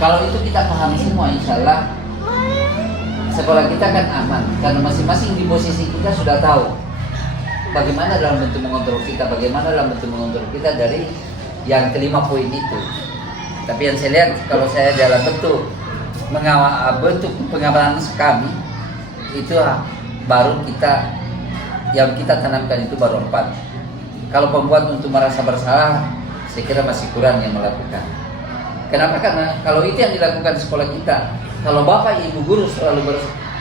Kalau itu kita pahami semua, insya Allah sekolah kita kan aman, karena masing-masing di posisi kita sudah tahu bagaimana dalam bentuk mengontrol kita, bagaimana dalam bentuk mengontrol kita dari yang kelima poin itu. Tapi yang saya lihat, kalau saya dalam bentuk bentuk pengawalan kami itu baru kita yang kita tanamkan itu baru 4. Kalau pembuat untuk merasa bersalah, saya kira masih kurang yang melakukan. Kenapa? Karena kalau itu yang dilakukan di sekolah kita, kalau bapak ibu guru selalu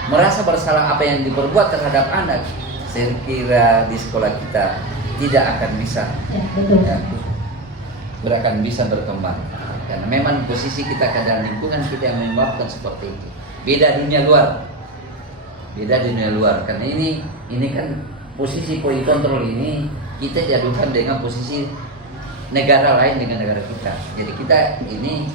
merasa bersalah apa yang diperbuat terhadap anak, saya kira di sekolah kita tidak akan bisa, akan bisa berkembang. Karena memang posisi kita keadaan lingkungan kita yang menyebabkan seperti itu. Beda dunia luar, karena ini kan posisi poin kontrol ini kita jadukan dengan posisi negara lain dengan negara kita. Jadi kita ini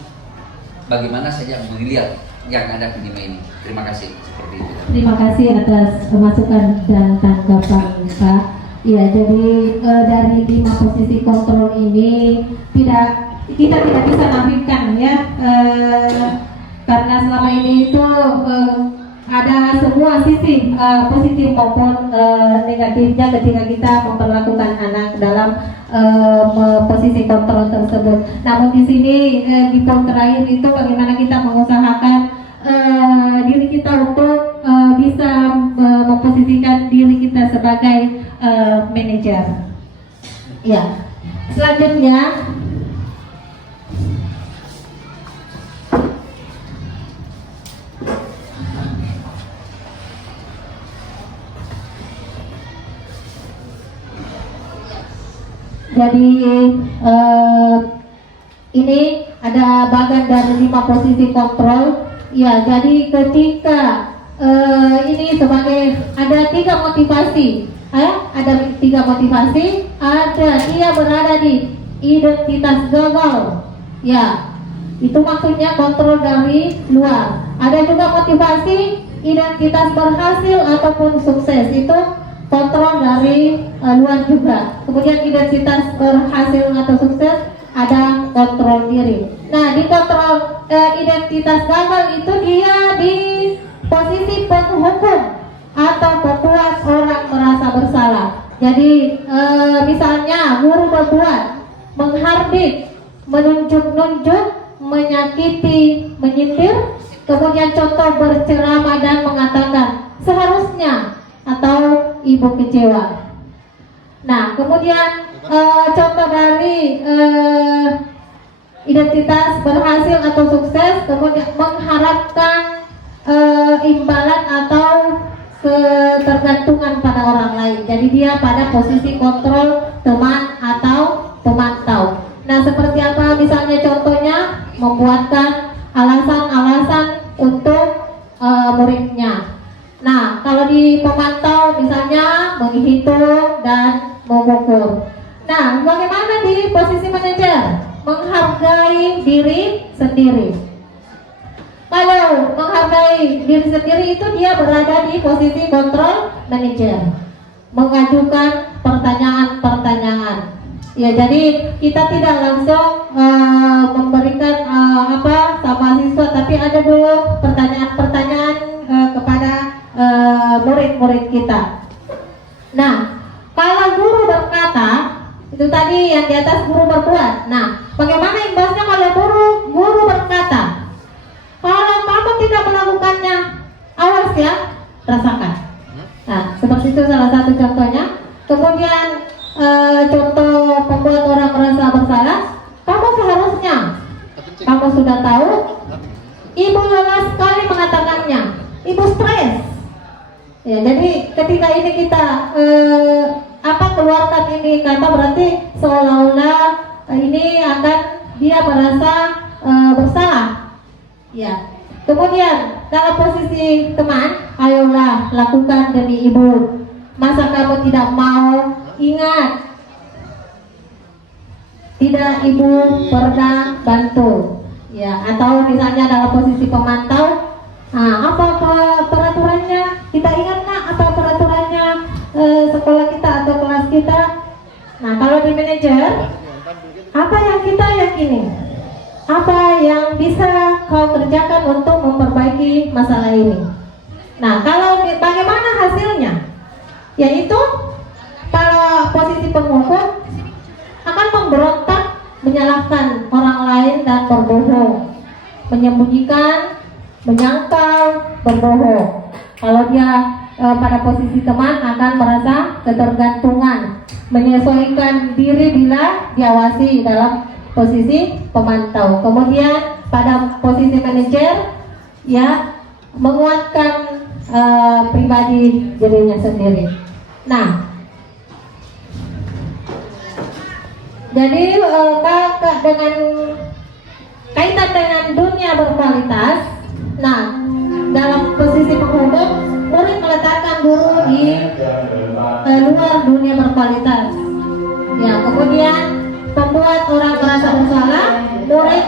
bagaimana saja melihat yang ada kelima ini. Terima kasih. Seperti itu. Terima kasih atas masukan dan tanggapan Pak. Ya, jadi dari 5 posisi kontrol ini kita tidak bisa nafikan ya, karena selama ini itu ada semua sisi positif maupun negatifnya ketika kita memperlakukan anak dalam posisi kontrol tersebut. Namun di sini di poin terakhir itu bagaimana kita mengusahakan diri kita untuk bisa memposisikan diri kita sebagai manajer. Ya, selanjutnya jadi ini ada bagian dari 5 posisi kontrol. Ya, jadi ketika ini sebagai ada 3 motivasi, ada 3 motivasi. Ada dia berada di identitas gagal. Ya, itu maksudnya kontrol dari luar. Ada juga motivasi identitas berhasil ataupun sukses, itu kontrol dari luar juga. Kemudian identitas berhasil atau sukses, ada kontrol diri. Nah, di kontrol identitas gagal itu dia di posisi penghukum atau membuat orang merasa bersalah. Jadi misalnya guru berbuat menghardik, menunjuk-nunjuk, menyakiti, menyindir, kemudian contoh berceramah dan mengatakan seharusnya atau ibu kecewa. Nah, kemudian contoh dari identitas berhasil atau sukses, kemudian mengharapkan imbalan atau ketergantungan pada orang lain. Jadi dia pada posisi kontrol teman atau pemantau. Nah, seperti apa misalnya contohnya, membuatkan alasan-alasan untuk muridnya. Nah, kalau di pemantau misalnya menghitung dan mengukur. Nah, bagaimana di posisi manajer? Menghargai diri sendiri. Kalau menghargai diri sendiri itu dia berada di posisi kontrol manajer, mengajukan pertanyaan-pertanyaan. Ya, jadi kita tidak langsung memberikan sama siswa, tapi ada dulu pertanyaan-pertanyaan kepada murid-murid kita. Nah, kalau guru berkata, itu tadi yang di atas guru berbuat. Nah, bagaimana imbasnya kalau guru berkata, kalau kamu tidak melakukannya, awas ya, rasakan. Nah, seperti itu salah satu contohnya. Kemudian contoh membuat orang merasa bersalah, kamu seharusnya, kamu sudah tahu, ibu lelah sekali mengatakannya, ibu stres. Ya, jadi ketika ini kita keluarkan ini kata, berarti seolah-olah ini akan dia merasa bersalah. Ya. Kemudian dalam posisi teman, ayolah lakukan demi ibu. Masa kamu tidak mau? Ingat, tidak ibu pernah bantu. Ya, atau misalnya dalam posisi pemantau, apa peraturannya? Kita ingat nggak apa peraturannya sekolah kita atau kelas kita? Nah, kalau sebagai manajer, apa yang kita yakini? Apa yang bisa kau kerjakan untuk memperbaiki masalah ini? Nah, kalau bagaimana hasilnya? Yaitu para posisi penghukum akan memberontak, menyalahkan orang lain dan berbohong, menyembunyikan, menyangkal, berbohong. Kalau dia pada posisi teman akan merasa ketergantungan, menyesuaikan diri bila diawasi dalam posisi pemantau. Kemudian pada posisi manajer, ya, menguatkan pribadi dirinya sendiri. Nah, jadi dengan kaitan dengan dunia berkualitas, nah, dalam posisi penghukum, murid meletakkan guru di luar dunia berkualitas. Ya, kemudian membuat orang merasa bersalah, murid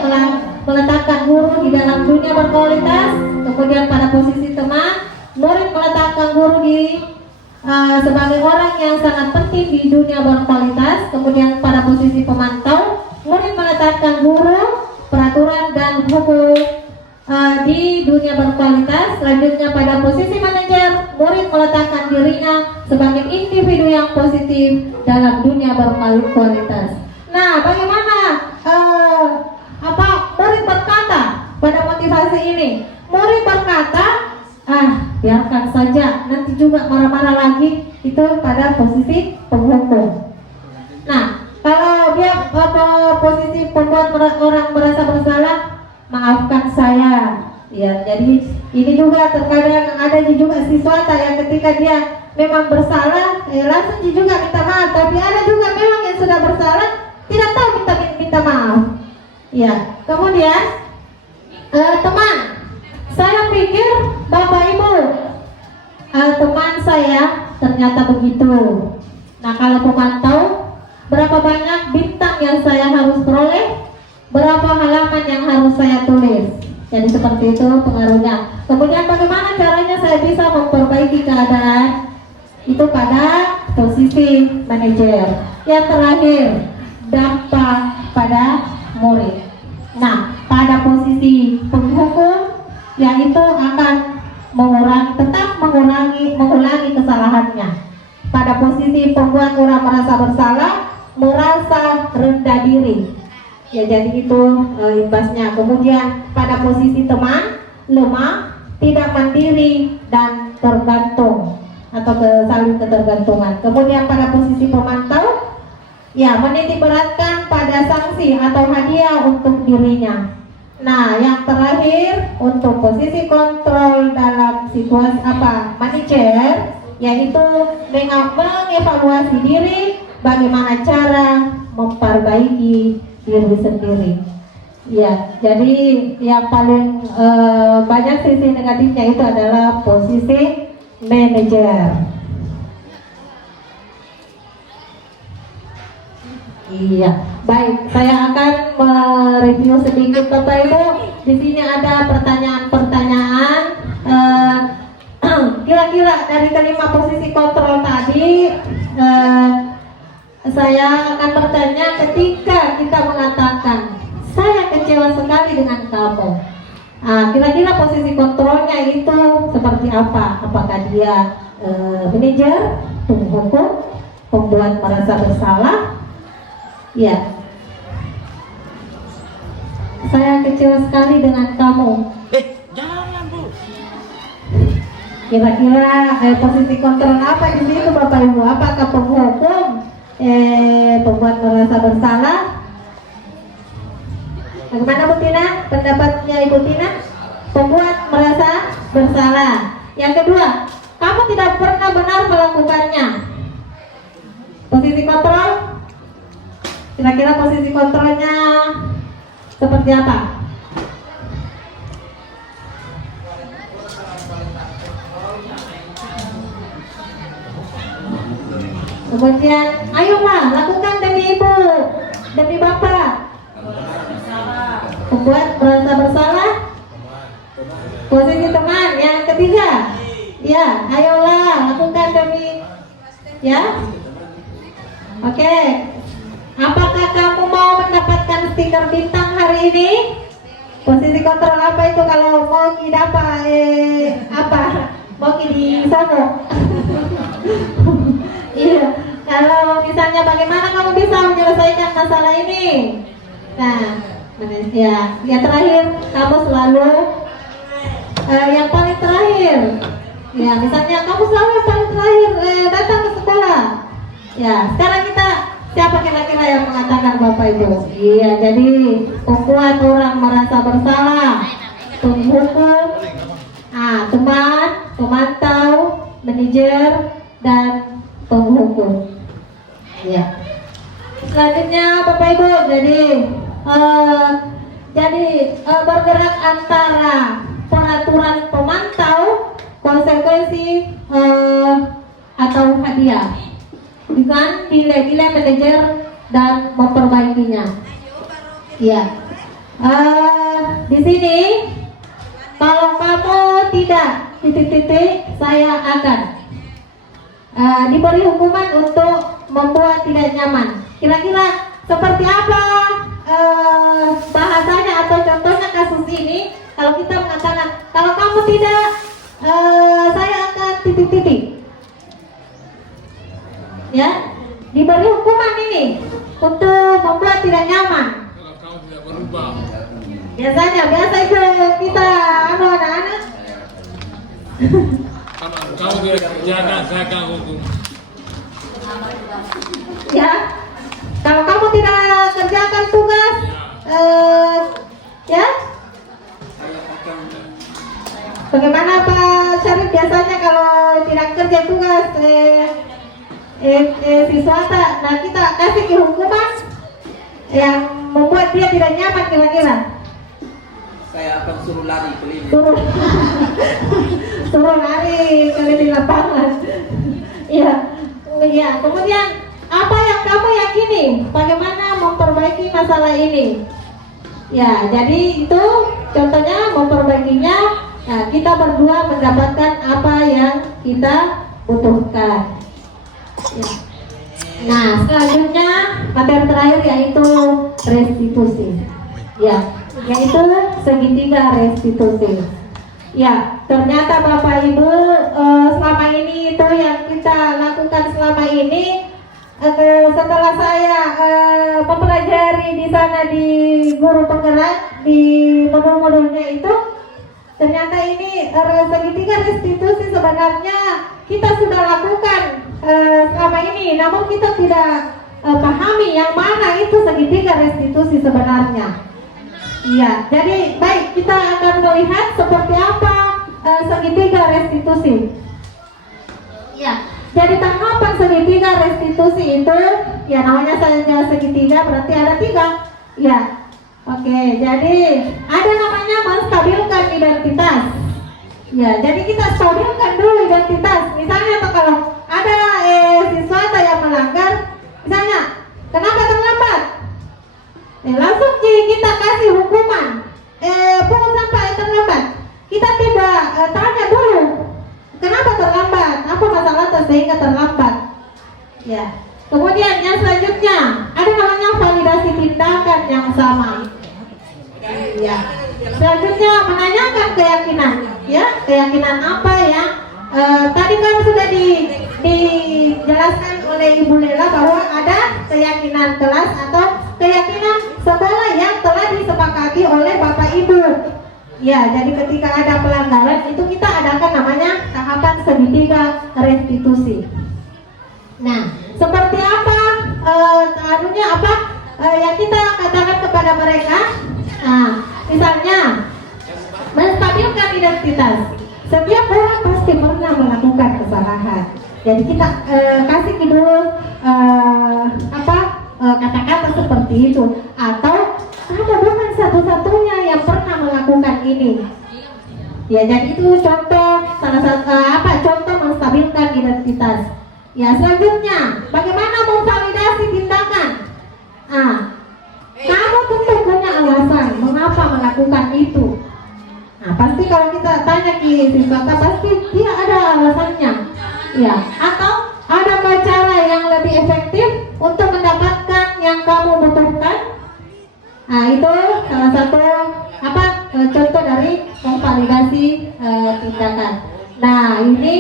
meletakkan guru di dalam dunia berkualitas. Kemudian pada posisi teman, murid meletakkan guru di sebagai orang yang sangat penting di dunia berkualitas. Kemudian pada posisi pemantau, murid meletakkan guru, peraturan dan hukum di dunia berkualitas. Selanjutnya pada posisi manajer, murid meletakkan dirinya sebagai individu yang positif dalam dunia berkualitas. Nah, bagaimana murid berkata pada motivasi ini? Murid berkata, biarkan saja, nanti juga marah-marah lagi. Itu pada posisi penghukum. Nah, kalau dia posisi pembuat orang merasa bersalah, maafkan saya. Ya, jadi ini juga terkadang ada juga siswa yang ketika dia memang bersalah, langsung juga minta maaf. Tapi ada juga memang yang sudah bersalah tidak tahu minta maaf. Ya, kemudian teman, saya pikir Bapak Ibu, teman saya ternyata begitu. Nah, kalau pemantau, berapa banyak bintang yang saya harus peroleh, berapa halaman yang harus saya tulis. Jadi seperti itu pengaruhnya. Kemudian bagaimana caranya saya bisa memperbaiki keadaan? Itu pada posisi manajer. Yang terakhir, dampak pada murid. Nah, pada posisi penghukum, yaitu akan tetap mengulangi kesalahannya. Pada posisi pembuat orang merasa bersalah, merasa rendah diri. Ya, jadi itu imbasnya. Kemudian pada posisi teman, lemah, tidak mandiri dan tergantung atau saling ketergantungan. Kemudian pada posisi pemantau, ya, menitik beratkan pada sanksi atau hadiah untuk dirinya. Nah, yang terakhir untuk posisi kontrol dalam situasi manajer, yaitu mengevaluasi diri, bagaimana cara memperbaiki diri sendiri. Ya, jadi yang paling banyak sisi negatifnya itu adalah posisi manajer. Iya, baik. Saya akan mereview sedikit Bapak Ibu. Di sini ada pertanyaan-pertanyaan. Kira-kira dari kelima posisi kontrol tadi, saya akan bertanya ketika kita mengatakan saya kecewa sekali dengan kamu. Kira-kira posisi kontrolnya itu seperti apa? Apakah dia manajer, penghukum, pembuat merasa bersalah? Ya, saya kecewa sekali dengan kamu. Jangan, Bu. Kira-kira posisi kontrol apa di situ Bapak Ibu? Apakah penghukum, pembuat merasa bersalah? Bagaimana Bu Tina? Pendapatnya Ibu Tina? Pembuat merasa bersalah. Yang kedua, kamu tidak pernah benar melakukannya. Posisi kontrol? Kira-kira posisi kontrolnya seperti apa? Kemudian, ayolah lakukan demi ibu, demi bapak. Membuat merasa bersalah. Posisi teman yang ketiga, ya, ayolah lakukan demi, ya. Oke. Apakah kamu mau mendapatkan stiker bintang hari ini? Posisi kontrol apa itu kalau mau kita apa? Mau di sono? Iya. Kalau misalnya bagaimana kamu bisa menyelesaikan masalah ini? Nah, ya terakhir kamu selalu yang paling terakhir. Ya, misalnya kamu selalu yang paling terakhir datang ke sekolah. Ya, sekarang kita siapa kira-kira yang mengatakan Bapak Ibu? Iya, jadi membuat orang merasa bersalah, penghukum, teman, pemantau, manajer, dan penghukum. Ya. Selanjutnya Bapak Ibu, jadi bergerak antara peraturan pemantau, konsekuensi atau hadiah dengan nilai-nilai manajer dan memperbaikinya. Ya. Di sini kalau kamu tidak titik-titik, saya akan diberi hukuman untuk membuat tidak nyaman. Kira-kira seperti apa bahasanya atau contohnya kasus ini? Kalau kita mengatakan kalau kamu tidak, saya akan titik-titik. Ya, diberi hukuman ini untuk membuat tidak nyaman. Kalau kamu tidak berubah, Biasa itu kita anak-anak. kalau kamu tidak kerjakan, saya akan hukum. Ya, kalau kamu tidak kerjakan tugas, ya, bagaimana Pak Syarif biasanya kalau tidak kerja tugas, siswa nah kita kasih hukuman yang membuat dia tidak nyaman kira-kira. Saya akan suruh lari keliling. Suruh lari keliling lapangan. Iya, iya. Kemudian apa yang kamu yakini? Bagaimana memperbaiki masalah ini? Ya, jadi itu contohnya memperbaikinya. Nah, kita berdua mendapatkan apa yang kita butuhkan. Ya. Nah, selanjutnya materi terakhir yaitu restitusi. Ya, yaitu segitiga restitusi. Ya, ternyata Bapak Ibu selama ini itu yang kita lakukan selama ini. Setelah saya mempelajari di sana di guru penggerak di modul-modulnya itu, ternyata ini segitiga restitusi sebenarnya kita sudah lakukan selama ini, namun kita tidak pahami yang mana itu segitiga restitusi sebenarnya. Iya, jadi baik kita akan melihat seperti apa segitiga restitusi. Ya, jadi tanggapan segitiga restitusi itu, ya namanya saja segitiga berarti ada 3. Ya, oke. Jadi ada namanya menstabilkan identitas. Ya, jadi kita stabilkan dulu identitas. Misalnya kalau ada siswa yang melanggar, misalnya kenapa terlambat? Langsung kita kasih hukuman. Pungut sampah terlambat. Kita tidak tanya dulu kenapa terlambat, apa masalah sehingga terlambat. Ya. Kemudian yang selanjutnya ada namanya validasi tindakan yang sama. Ya. Selanjutnya menanyakan keyakinan. Ya, keyakinan apa yang tadi kan sudah dijelaskan oleh Ibu Lela bahwa ada keyakinan kelas atau keyakinan sekolah yang telah disepakati oleh Bapak Ibu. Ya, jadi ketika ada pelanggaran itu kita adakan namanya tahapan segitiga restitusi. Nah, seperti apa yang kita katakan kepada mereka? Nah, misalnya menstabilkan identitas. Setiap orang pasti pernah melakukan kesalahan. Jadi kita kasih dulu kata-kata seperti itu, atau kamu bukan satu-satunya yang pernah melakukan ini. Ya, jadi itu contoh salah satu contoh menstabilkan identitas. Ya, selanjutnya bagaimana memvalidasi tindakan? Kamu tentu punya alasan mengapa melakukan itu. Nah, pasti kalau kita tanya ke siswa, pasti dia ada alasannya. Ya, atau ada cara yang lebih efektif untuk mendapatkan yang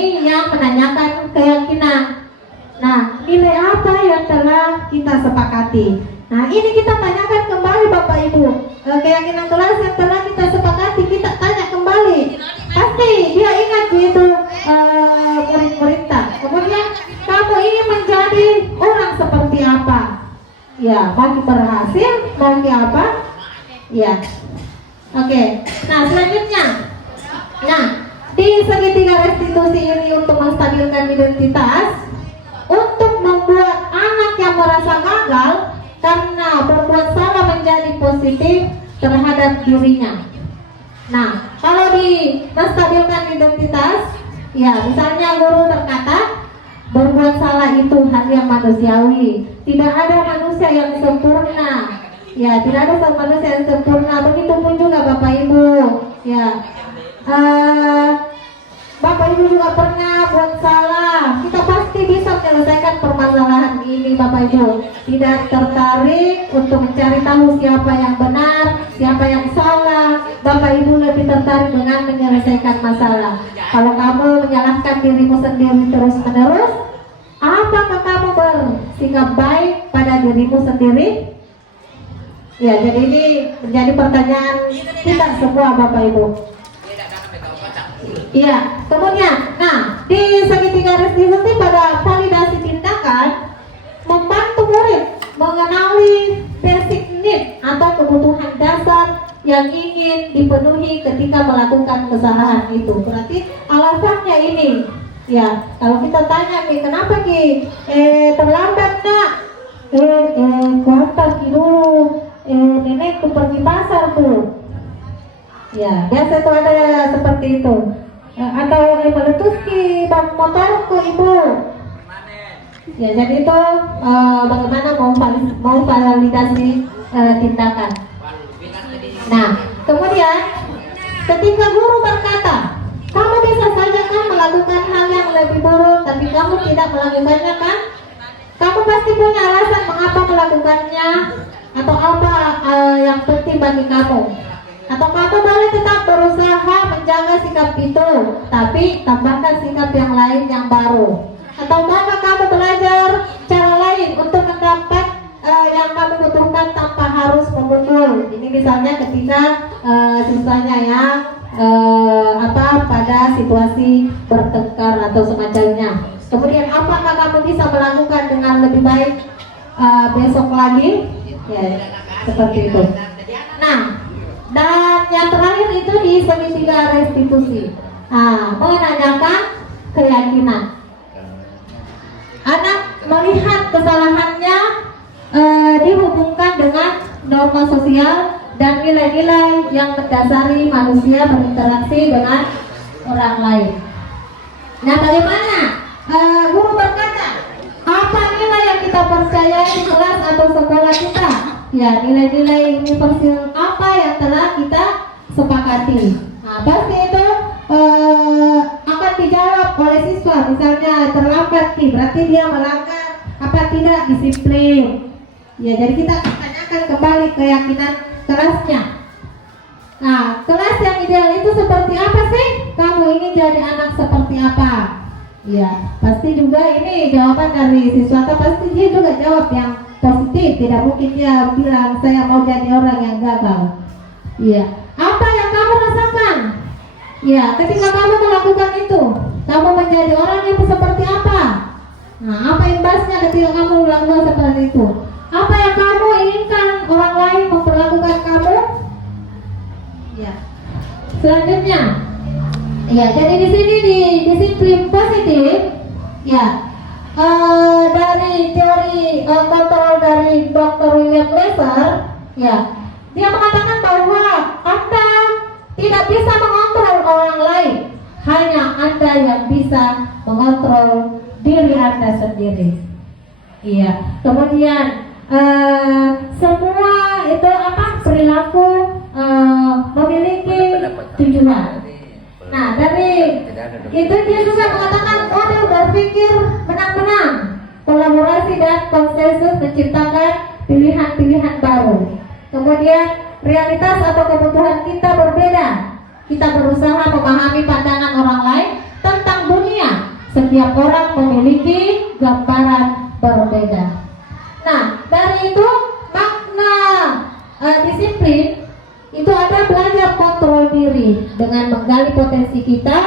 ini yang menanyakan keyakinan. Nah, nilai apa yang telah kita sepakati? Nah, ini kita tanyakan kembali Bapak Ibu. Keyakinan kelas yang telah kita sepakati, kita tanya kembali. Pasti dia ingat itu murid-muridnya. Kemudian kamu ingin menjadi orang seperti apa? Ya, bagi berhasil, bagi apa? Ya. Oke. Nah, selanjutnya. Nah, di segitiga restitusi ini untuk menstabilkan identitas, untuk membuat anak yang merasa gagal karena berbuat salah menjadi positif terhadap dirinya. Nah, kalau di menstabilkan identitas, ya misalnya guru berkata berbuat salah itu hal yang manusiawi. Tidak ada manusia yang sempurna. Ya, tidak ada manusia yang sempurna. Begitupun juga Bapak Ibu. Ya, Bapak Ibu juga pernah buat salah. Kita pasti bisa menyelesaikan permasalahan ini Bapak Ibu. Tidak tertarik untuk mencari tahu siapa yang benar, siapa yang salah. Bapak Ibu lebih tertarik dengan menyelesaikan masalah. Kalau kamu menyalahkan dirimu sendiri terus-menerus, apakah kamu bersikap baik pada dirimu sendiri? Ya, jadi ini menjadi pertanyaan kita semua Bapak Ibu. Iya, kemudian, nah di segitiga restitusi pada validasi tindakan membantu murid mengenali basic need atau kebutuhan dasar yang ingin dipenuhi ketika melakukan kesalahan itu. Berarti alasannya ini, ya kalau kita tanya nih, kenapa Ki terlambat nak? Kuantar Ki dulu, nenek tuh pergi pasar tuh. Ya, biasa tuh ada seperti itu. Atau meletus Ki bang motorku ibu. Ya, jadi itu bagaimana mau validasi tindakan. Nah, kemudian ketika guru berkata, kamu bisa saja kan melakukan hal yang lebih buruk, tapi kamu tidak melakukannya kan? Kamu pasti punya alasan mengapa melakukannya, atau apa yang penting bagi kamu. Atau kamu boleh tetap berusaha menjaga sikap itu, tapi tambahkan sikap yang lain yang baru. Atau maka kamu belajar cara lain untuk mendapat yang kamu butuhkan tanpa harus memukul. Ini misalnya ketika siswanya yang pada situasi bertengkar atau semacamnya. Kemudian apakah kamu bisa melakukan dengan lebih baik besok lagi? Ya, seperti itu. Nah, dan yang terakhir itu di segitiga restitusi. Menanyakan keyakinan. Anak melihat kesalahannya dihubungkan dengan norma sosial dan nilai-nilai yang mendasari manusia berinteraksi dengan orang lain. Nah, bagaimana? Guru berkata, apa nilai yang kita percayai di kelas atau sekolah kita? Ya, nilai-nilai universal apa yang telah kita sepakati. Nah, pasti itu akan dijawab oleh siswa. Misalnya terlambat nih, berarti dia melanggar apa tidak disiplin. Ya, jadi kita tanyakan kembali keyakinan kelasnya. Nah, kelas yang ideal itu seperti apa sih? Kamu ingin jadi anak seperti apa? Ya, pasti juga ini jawaban dari siswa, pasti dia juga jawab yang positif. Tidak mungkin dia bilang saya mau jadi orang yang gagal. Iya. Apa yang kamu rasakan? Ya, ketika kamu melakukan itu, kamu menjadi orang yang seperti apa? Nah, apa imbasnya ketika kamu melakukan seperti itu? Apa yang kamu inginkan orang lain memperlakukan kamu? Ya. Selanjutnya, ya, jadi di sini di disiplin positif, ya, dari teori kontrol dari Dr. William Lesser, ya, dia mengatakan bahwa Anda tidak bisa mengontrol orang lain, hanya Anda yang bisa mengontrol diri Anda sendiri. Iya. Kemudian semua itu perilaku memiliki tujuan. Nah, dari itu dia juga mengatakan model berpikir menang-menang, kolaborasi dan konsensus menciptakan pilihan-pilihan baru. Kemudian realitas atau kebutuhan kita berbeda. Kita berusaha memahami pandangan orang lain tentang dunia Setiap orang memiliki gambaran berbeda. Nah, dari itu makna disiplin itu ada belajar kontrol diri dengan menggali potensi kita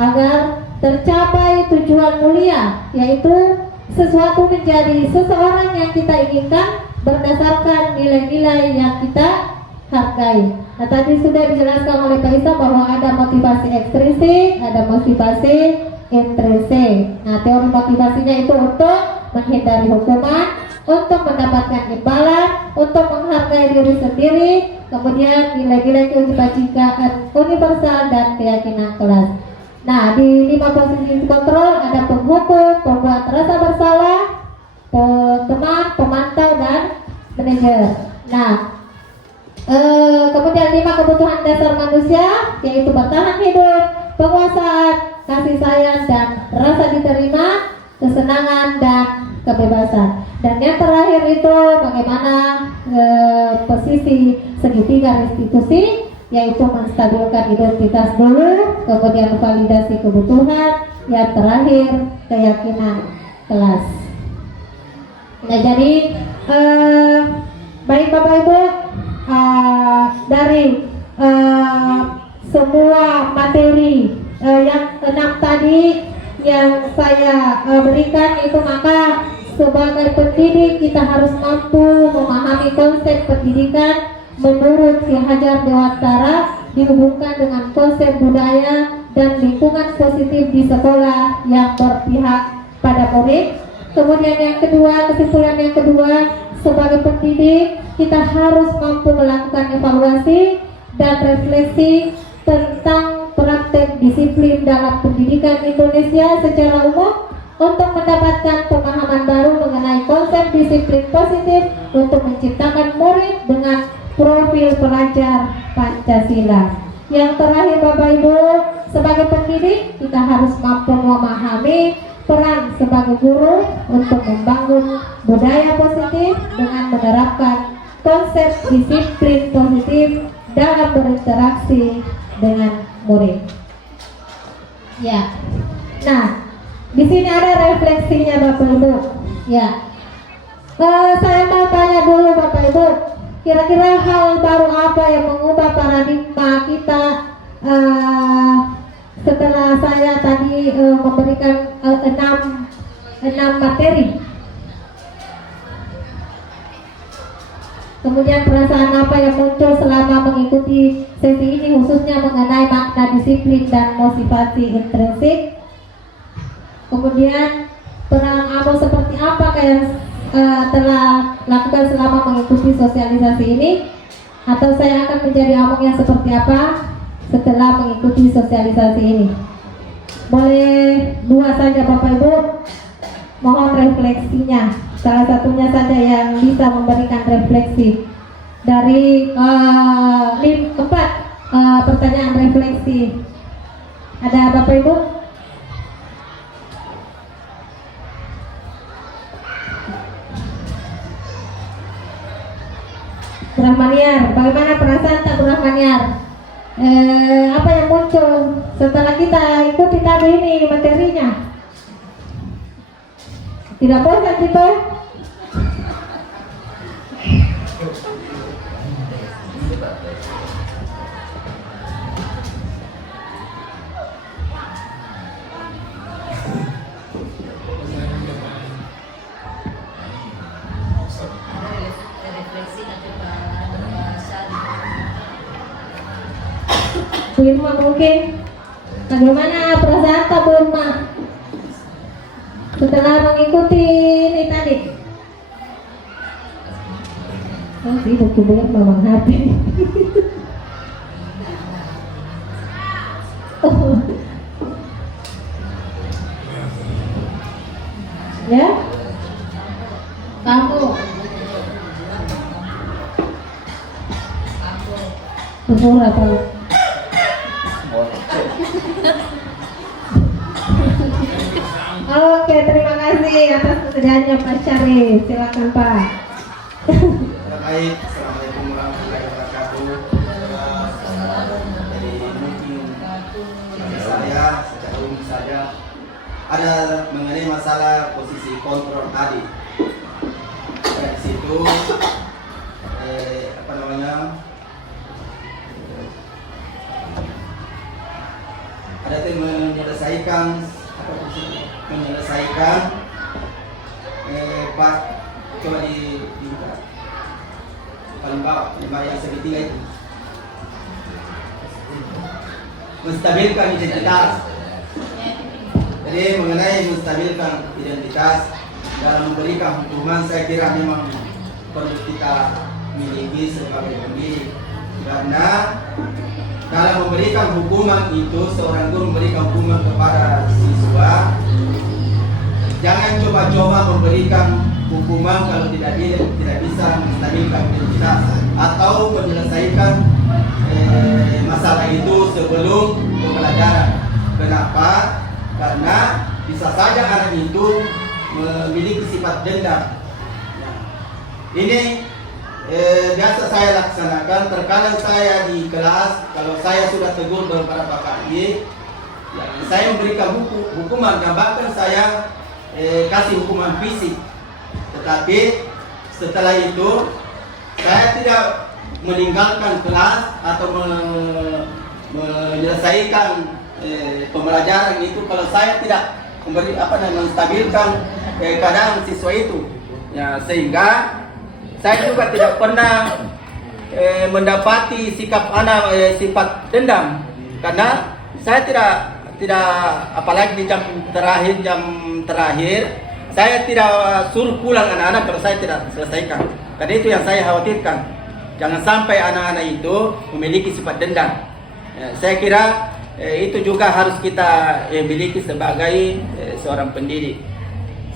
agar tercapai tujuan mulia, yaitu sesuatu menjadi seseorang yang kita inginkan berdasarkan nilai-nilai yang kita hargai. Nah, tadi sudah dijelaskan oleh Pak Isa bahwa ada motivasi ekstrinsik, ada motivasi intrinsik. Nah, teori motivasinya itu untuk menghindari hukuman, untuk mendapatkan imbalan, untuk menghargai diri sendiri, kemudian nilai-nilai kebajikan universal dan keyakinan kelas. Nah, di 5 posisi kontrol ada penghukum, pembuat rasa bersalah, teman, pemantau, dan manajer. Nah, kemudian 5 kebutuhan dasar manusia, yaitu bertahan hidup, penguasaan, kasih sayang, dan rasa diterima, kesenangan, dan kebebasan. Dan yang terakhir itu bagaimana posisi segitiga restitusi, yaitu menstabilkan identitas dulu, kemudian validasi kebutuhan, yang terakhir keyakinan kelas. Nah, jadi baik Bapak Ibu, dari semua materi yang 6 tadi yang saya berikan itu, maka sebagai pendidik kita harus mampu memahami konsep pendidikan menurut Ki Hajar Dewantara dihubungkan dengan konsep budaya dan lingkungan positif di sekolah yang berpihak pada murid. Kemudian yang kedua, kesimpulan yang kedua, sebagai pendidik kita harus mampu melakukan evaluasi dan refleksi tentang praktek disiplin dalam pendidikan Indonesia secara umum untuk mendapatkan pemahaman baru mengenai konsep disiplin positif untuk menciptakan murid dengan profil pelajar Pancasila. Yang terakhir Bapak Ibu, sebagai pendidik kita harus mampu memahami peran sebagai guru untuk membangun budaya positif dengan menerapkan konsep disiplin positif dalam berinteraksi dengan murid. Ya. Nah, di sini ada refleksinya Bapak Ibu. Ya. Saya mau tanya dulu Bapak Ibu, kira-kira hal baru apa yang mengubah paradigma kita setelah saya tadi memberikan 6 materi? Kemudian perasaan apa yang muncul selama mengikuti sesi ini, khususnya mengenai makna disiplin dan motivasi intrinsik? Kemudian peran Amo seperti apa yang telah lakukan selama mengikuti sosialisasi ini? Atau saya akan menjadi Amo yang seperti apa setelah mengikuti sosialisasi ini? Boleh 2 saja Bapak Ibu, mohon refleksinya. Salah satunya saja yang bisa memberikan refleksi dari 4 pertanyaan refleksi. Ada Bapak Ibu? Bu Rahmaniar, bagaimana perasaan tak Bu Rahmaniar? Apa yang muncul setelah kita ikuti tadi ini materinya? Tidak bosan gitu? Bu Irma mungkin, bagaimana perasaan tak Bu Irma setelah mengikuti ini tadi? Oh sibuk Bu Irma menghati. Ya, kamu syukur apa? Oke, terima kasih atas kesediaannya Pak Syarif. Silakan Pak. Baik, assalamualaikum warahmatullahi wabarakatuh. Jadi mungkin bagi saya secara umum saja ada mengenai masalah posisi kontrol adik. Di situ apa namanya, ada yang menyelesaikan pas coba di paling bawah yang segitiga itu, menstabilkan identitas. Jadi mengenai menstabilkan identitas dalam memberikan hukuman, saya kira memang perlu kita miliki sebagai pendidik, karena dalam memberikan hukuman itu, seorang guru memberikan hukuman kepada siswa, jangan coba-coba memberikan hukuman kalau tidak bisa menstabilkan identitas atau menyelesaikan masalah itu sebelum pembelajaran. Kenapa? Karena bisa saja anak itu memiliki sifat dendam. Ini biasa saya laksanakan. Terkadang saya di kelas, kalau saya sudah tegur beberapa kali, ya, saya memberikan hukuman dan bahkan saya kasih hukuman fisik. Tetapi setelah itu saya tidak meninggalkan kelas atau menyelesaikan pembelajaran itu kalau saya tidak menstabilkan keadaan siswa itu. Ya, sehingga saya juga tidak pernah mendapati sikap anak sifat dendam, karena saya tidak apalagi di jam terakhir saya tidak suruh pulang anak-anak kalau saya tidak selesaikan. Karena itu yang saya khawatirkan, jangan sampai anak-anak itu memiliki sifat dendam. Ya, saya kira itu juga harus kita miliki sebagai seorang pendidik.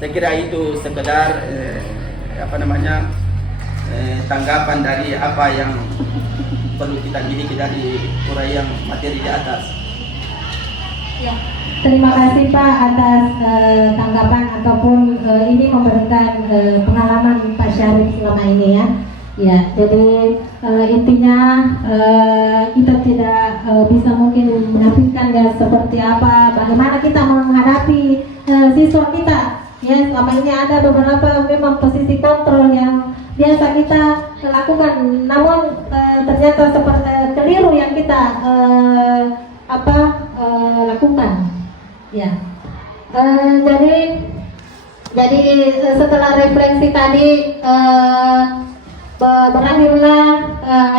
Saya kira itu sekedar tanggapan dari apa yang perlu kita miliki dari uraian materi di atas. Ya, terima kasih Pak atas tanggapan ataupun ini memberikan pengalaman Pak Syarif selama ini ya. Ya, jadi intinya kita tidak bisa mungkin menafikan ya seperti apa, bagaimana kita menghadapi siswa kita. Ya, selama ini ada beberapa memang posisi kontrol yang biasa kita lakukan, namun ternyata seperti keliru yang kita lakukan. Ya, jadi setelah refleksi tadi berakhirlah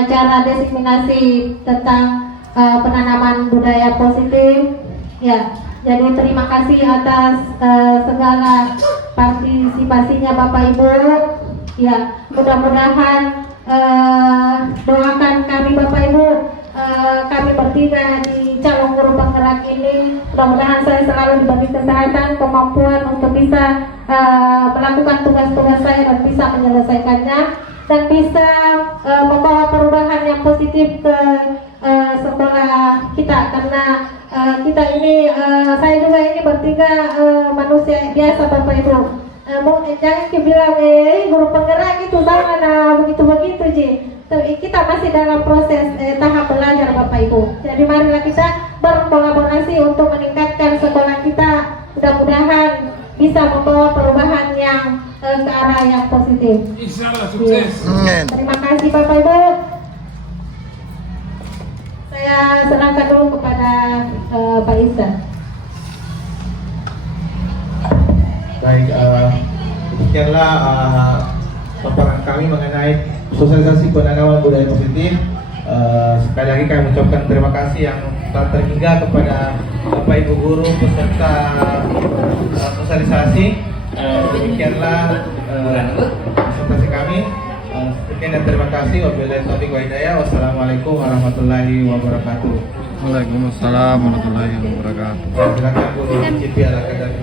acara diseminasi tentang penanaman budaya positif. Ya, jadi terima kasih atas segala partisipasinya Bapak Ibu. Ya, mudah-mudahan doakan kami Bapak Ibu, kami bertiga di calon guru penggerak ini, mudah-mudahan saya selalu diberi kesehatan, kemampuan untuk bisa melakukan tugas-tugas saya dan bisa menyelesaikannya dan bisa membawa perubahan yang positif ke sekolah kita, karena kita ini saya juga ini bertiga manusia biasa Bapak Ibu. Jangan bilang guru penggerak itu sama begitu Ji. Kita masih dalam proses tahap belajar Bapak Ibu. Jadi marilah kita berkolaborasi untuk meningkatkan sekolah kita. Mudah-mudahan bisa membawa perubahan yang ke arah yang positif. Insyaallah sukses. Terima kasih Bapak Ibu. Saya serahkan dulu kepada Pak Isa. Baik, demikianlah paparan kami mengenai sosialisasi penanaman budaya positif. Sekali lagi kami mengucapkan terima kasih yang telah terhingga kepada Bapak Ibu guru peserta sosialisasi. Demikianlah presentasi kami. Sekian dan terima kasih. Wabillahi taufiq wal hidayah. Wassalamualaikum warahmatullahi wabarakatuh. Waalaikumsalam warahmatullahi wabarakatuh. Silakan Bu Cipi ala kadar.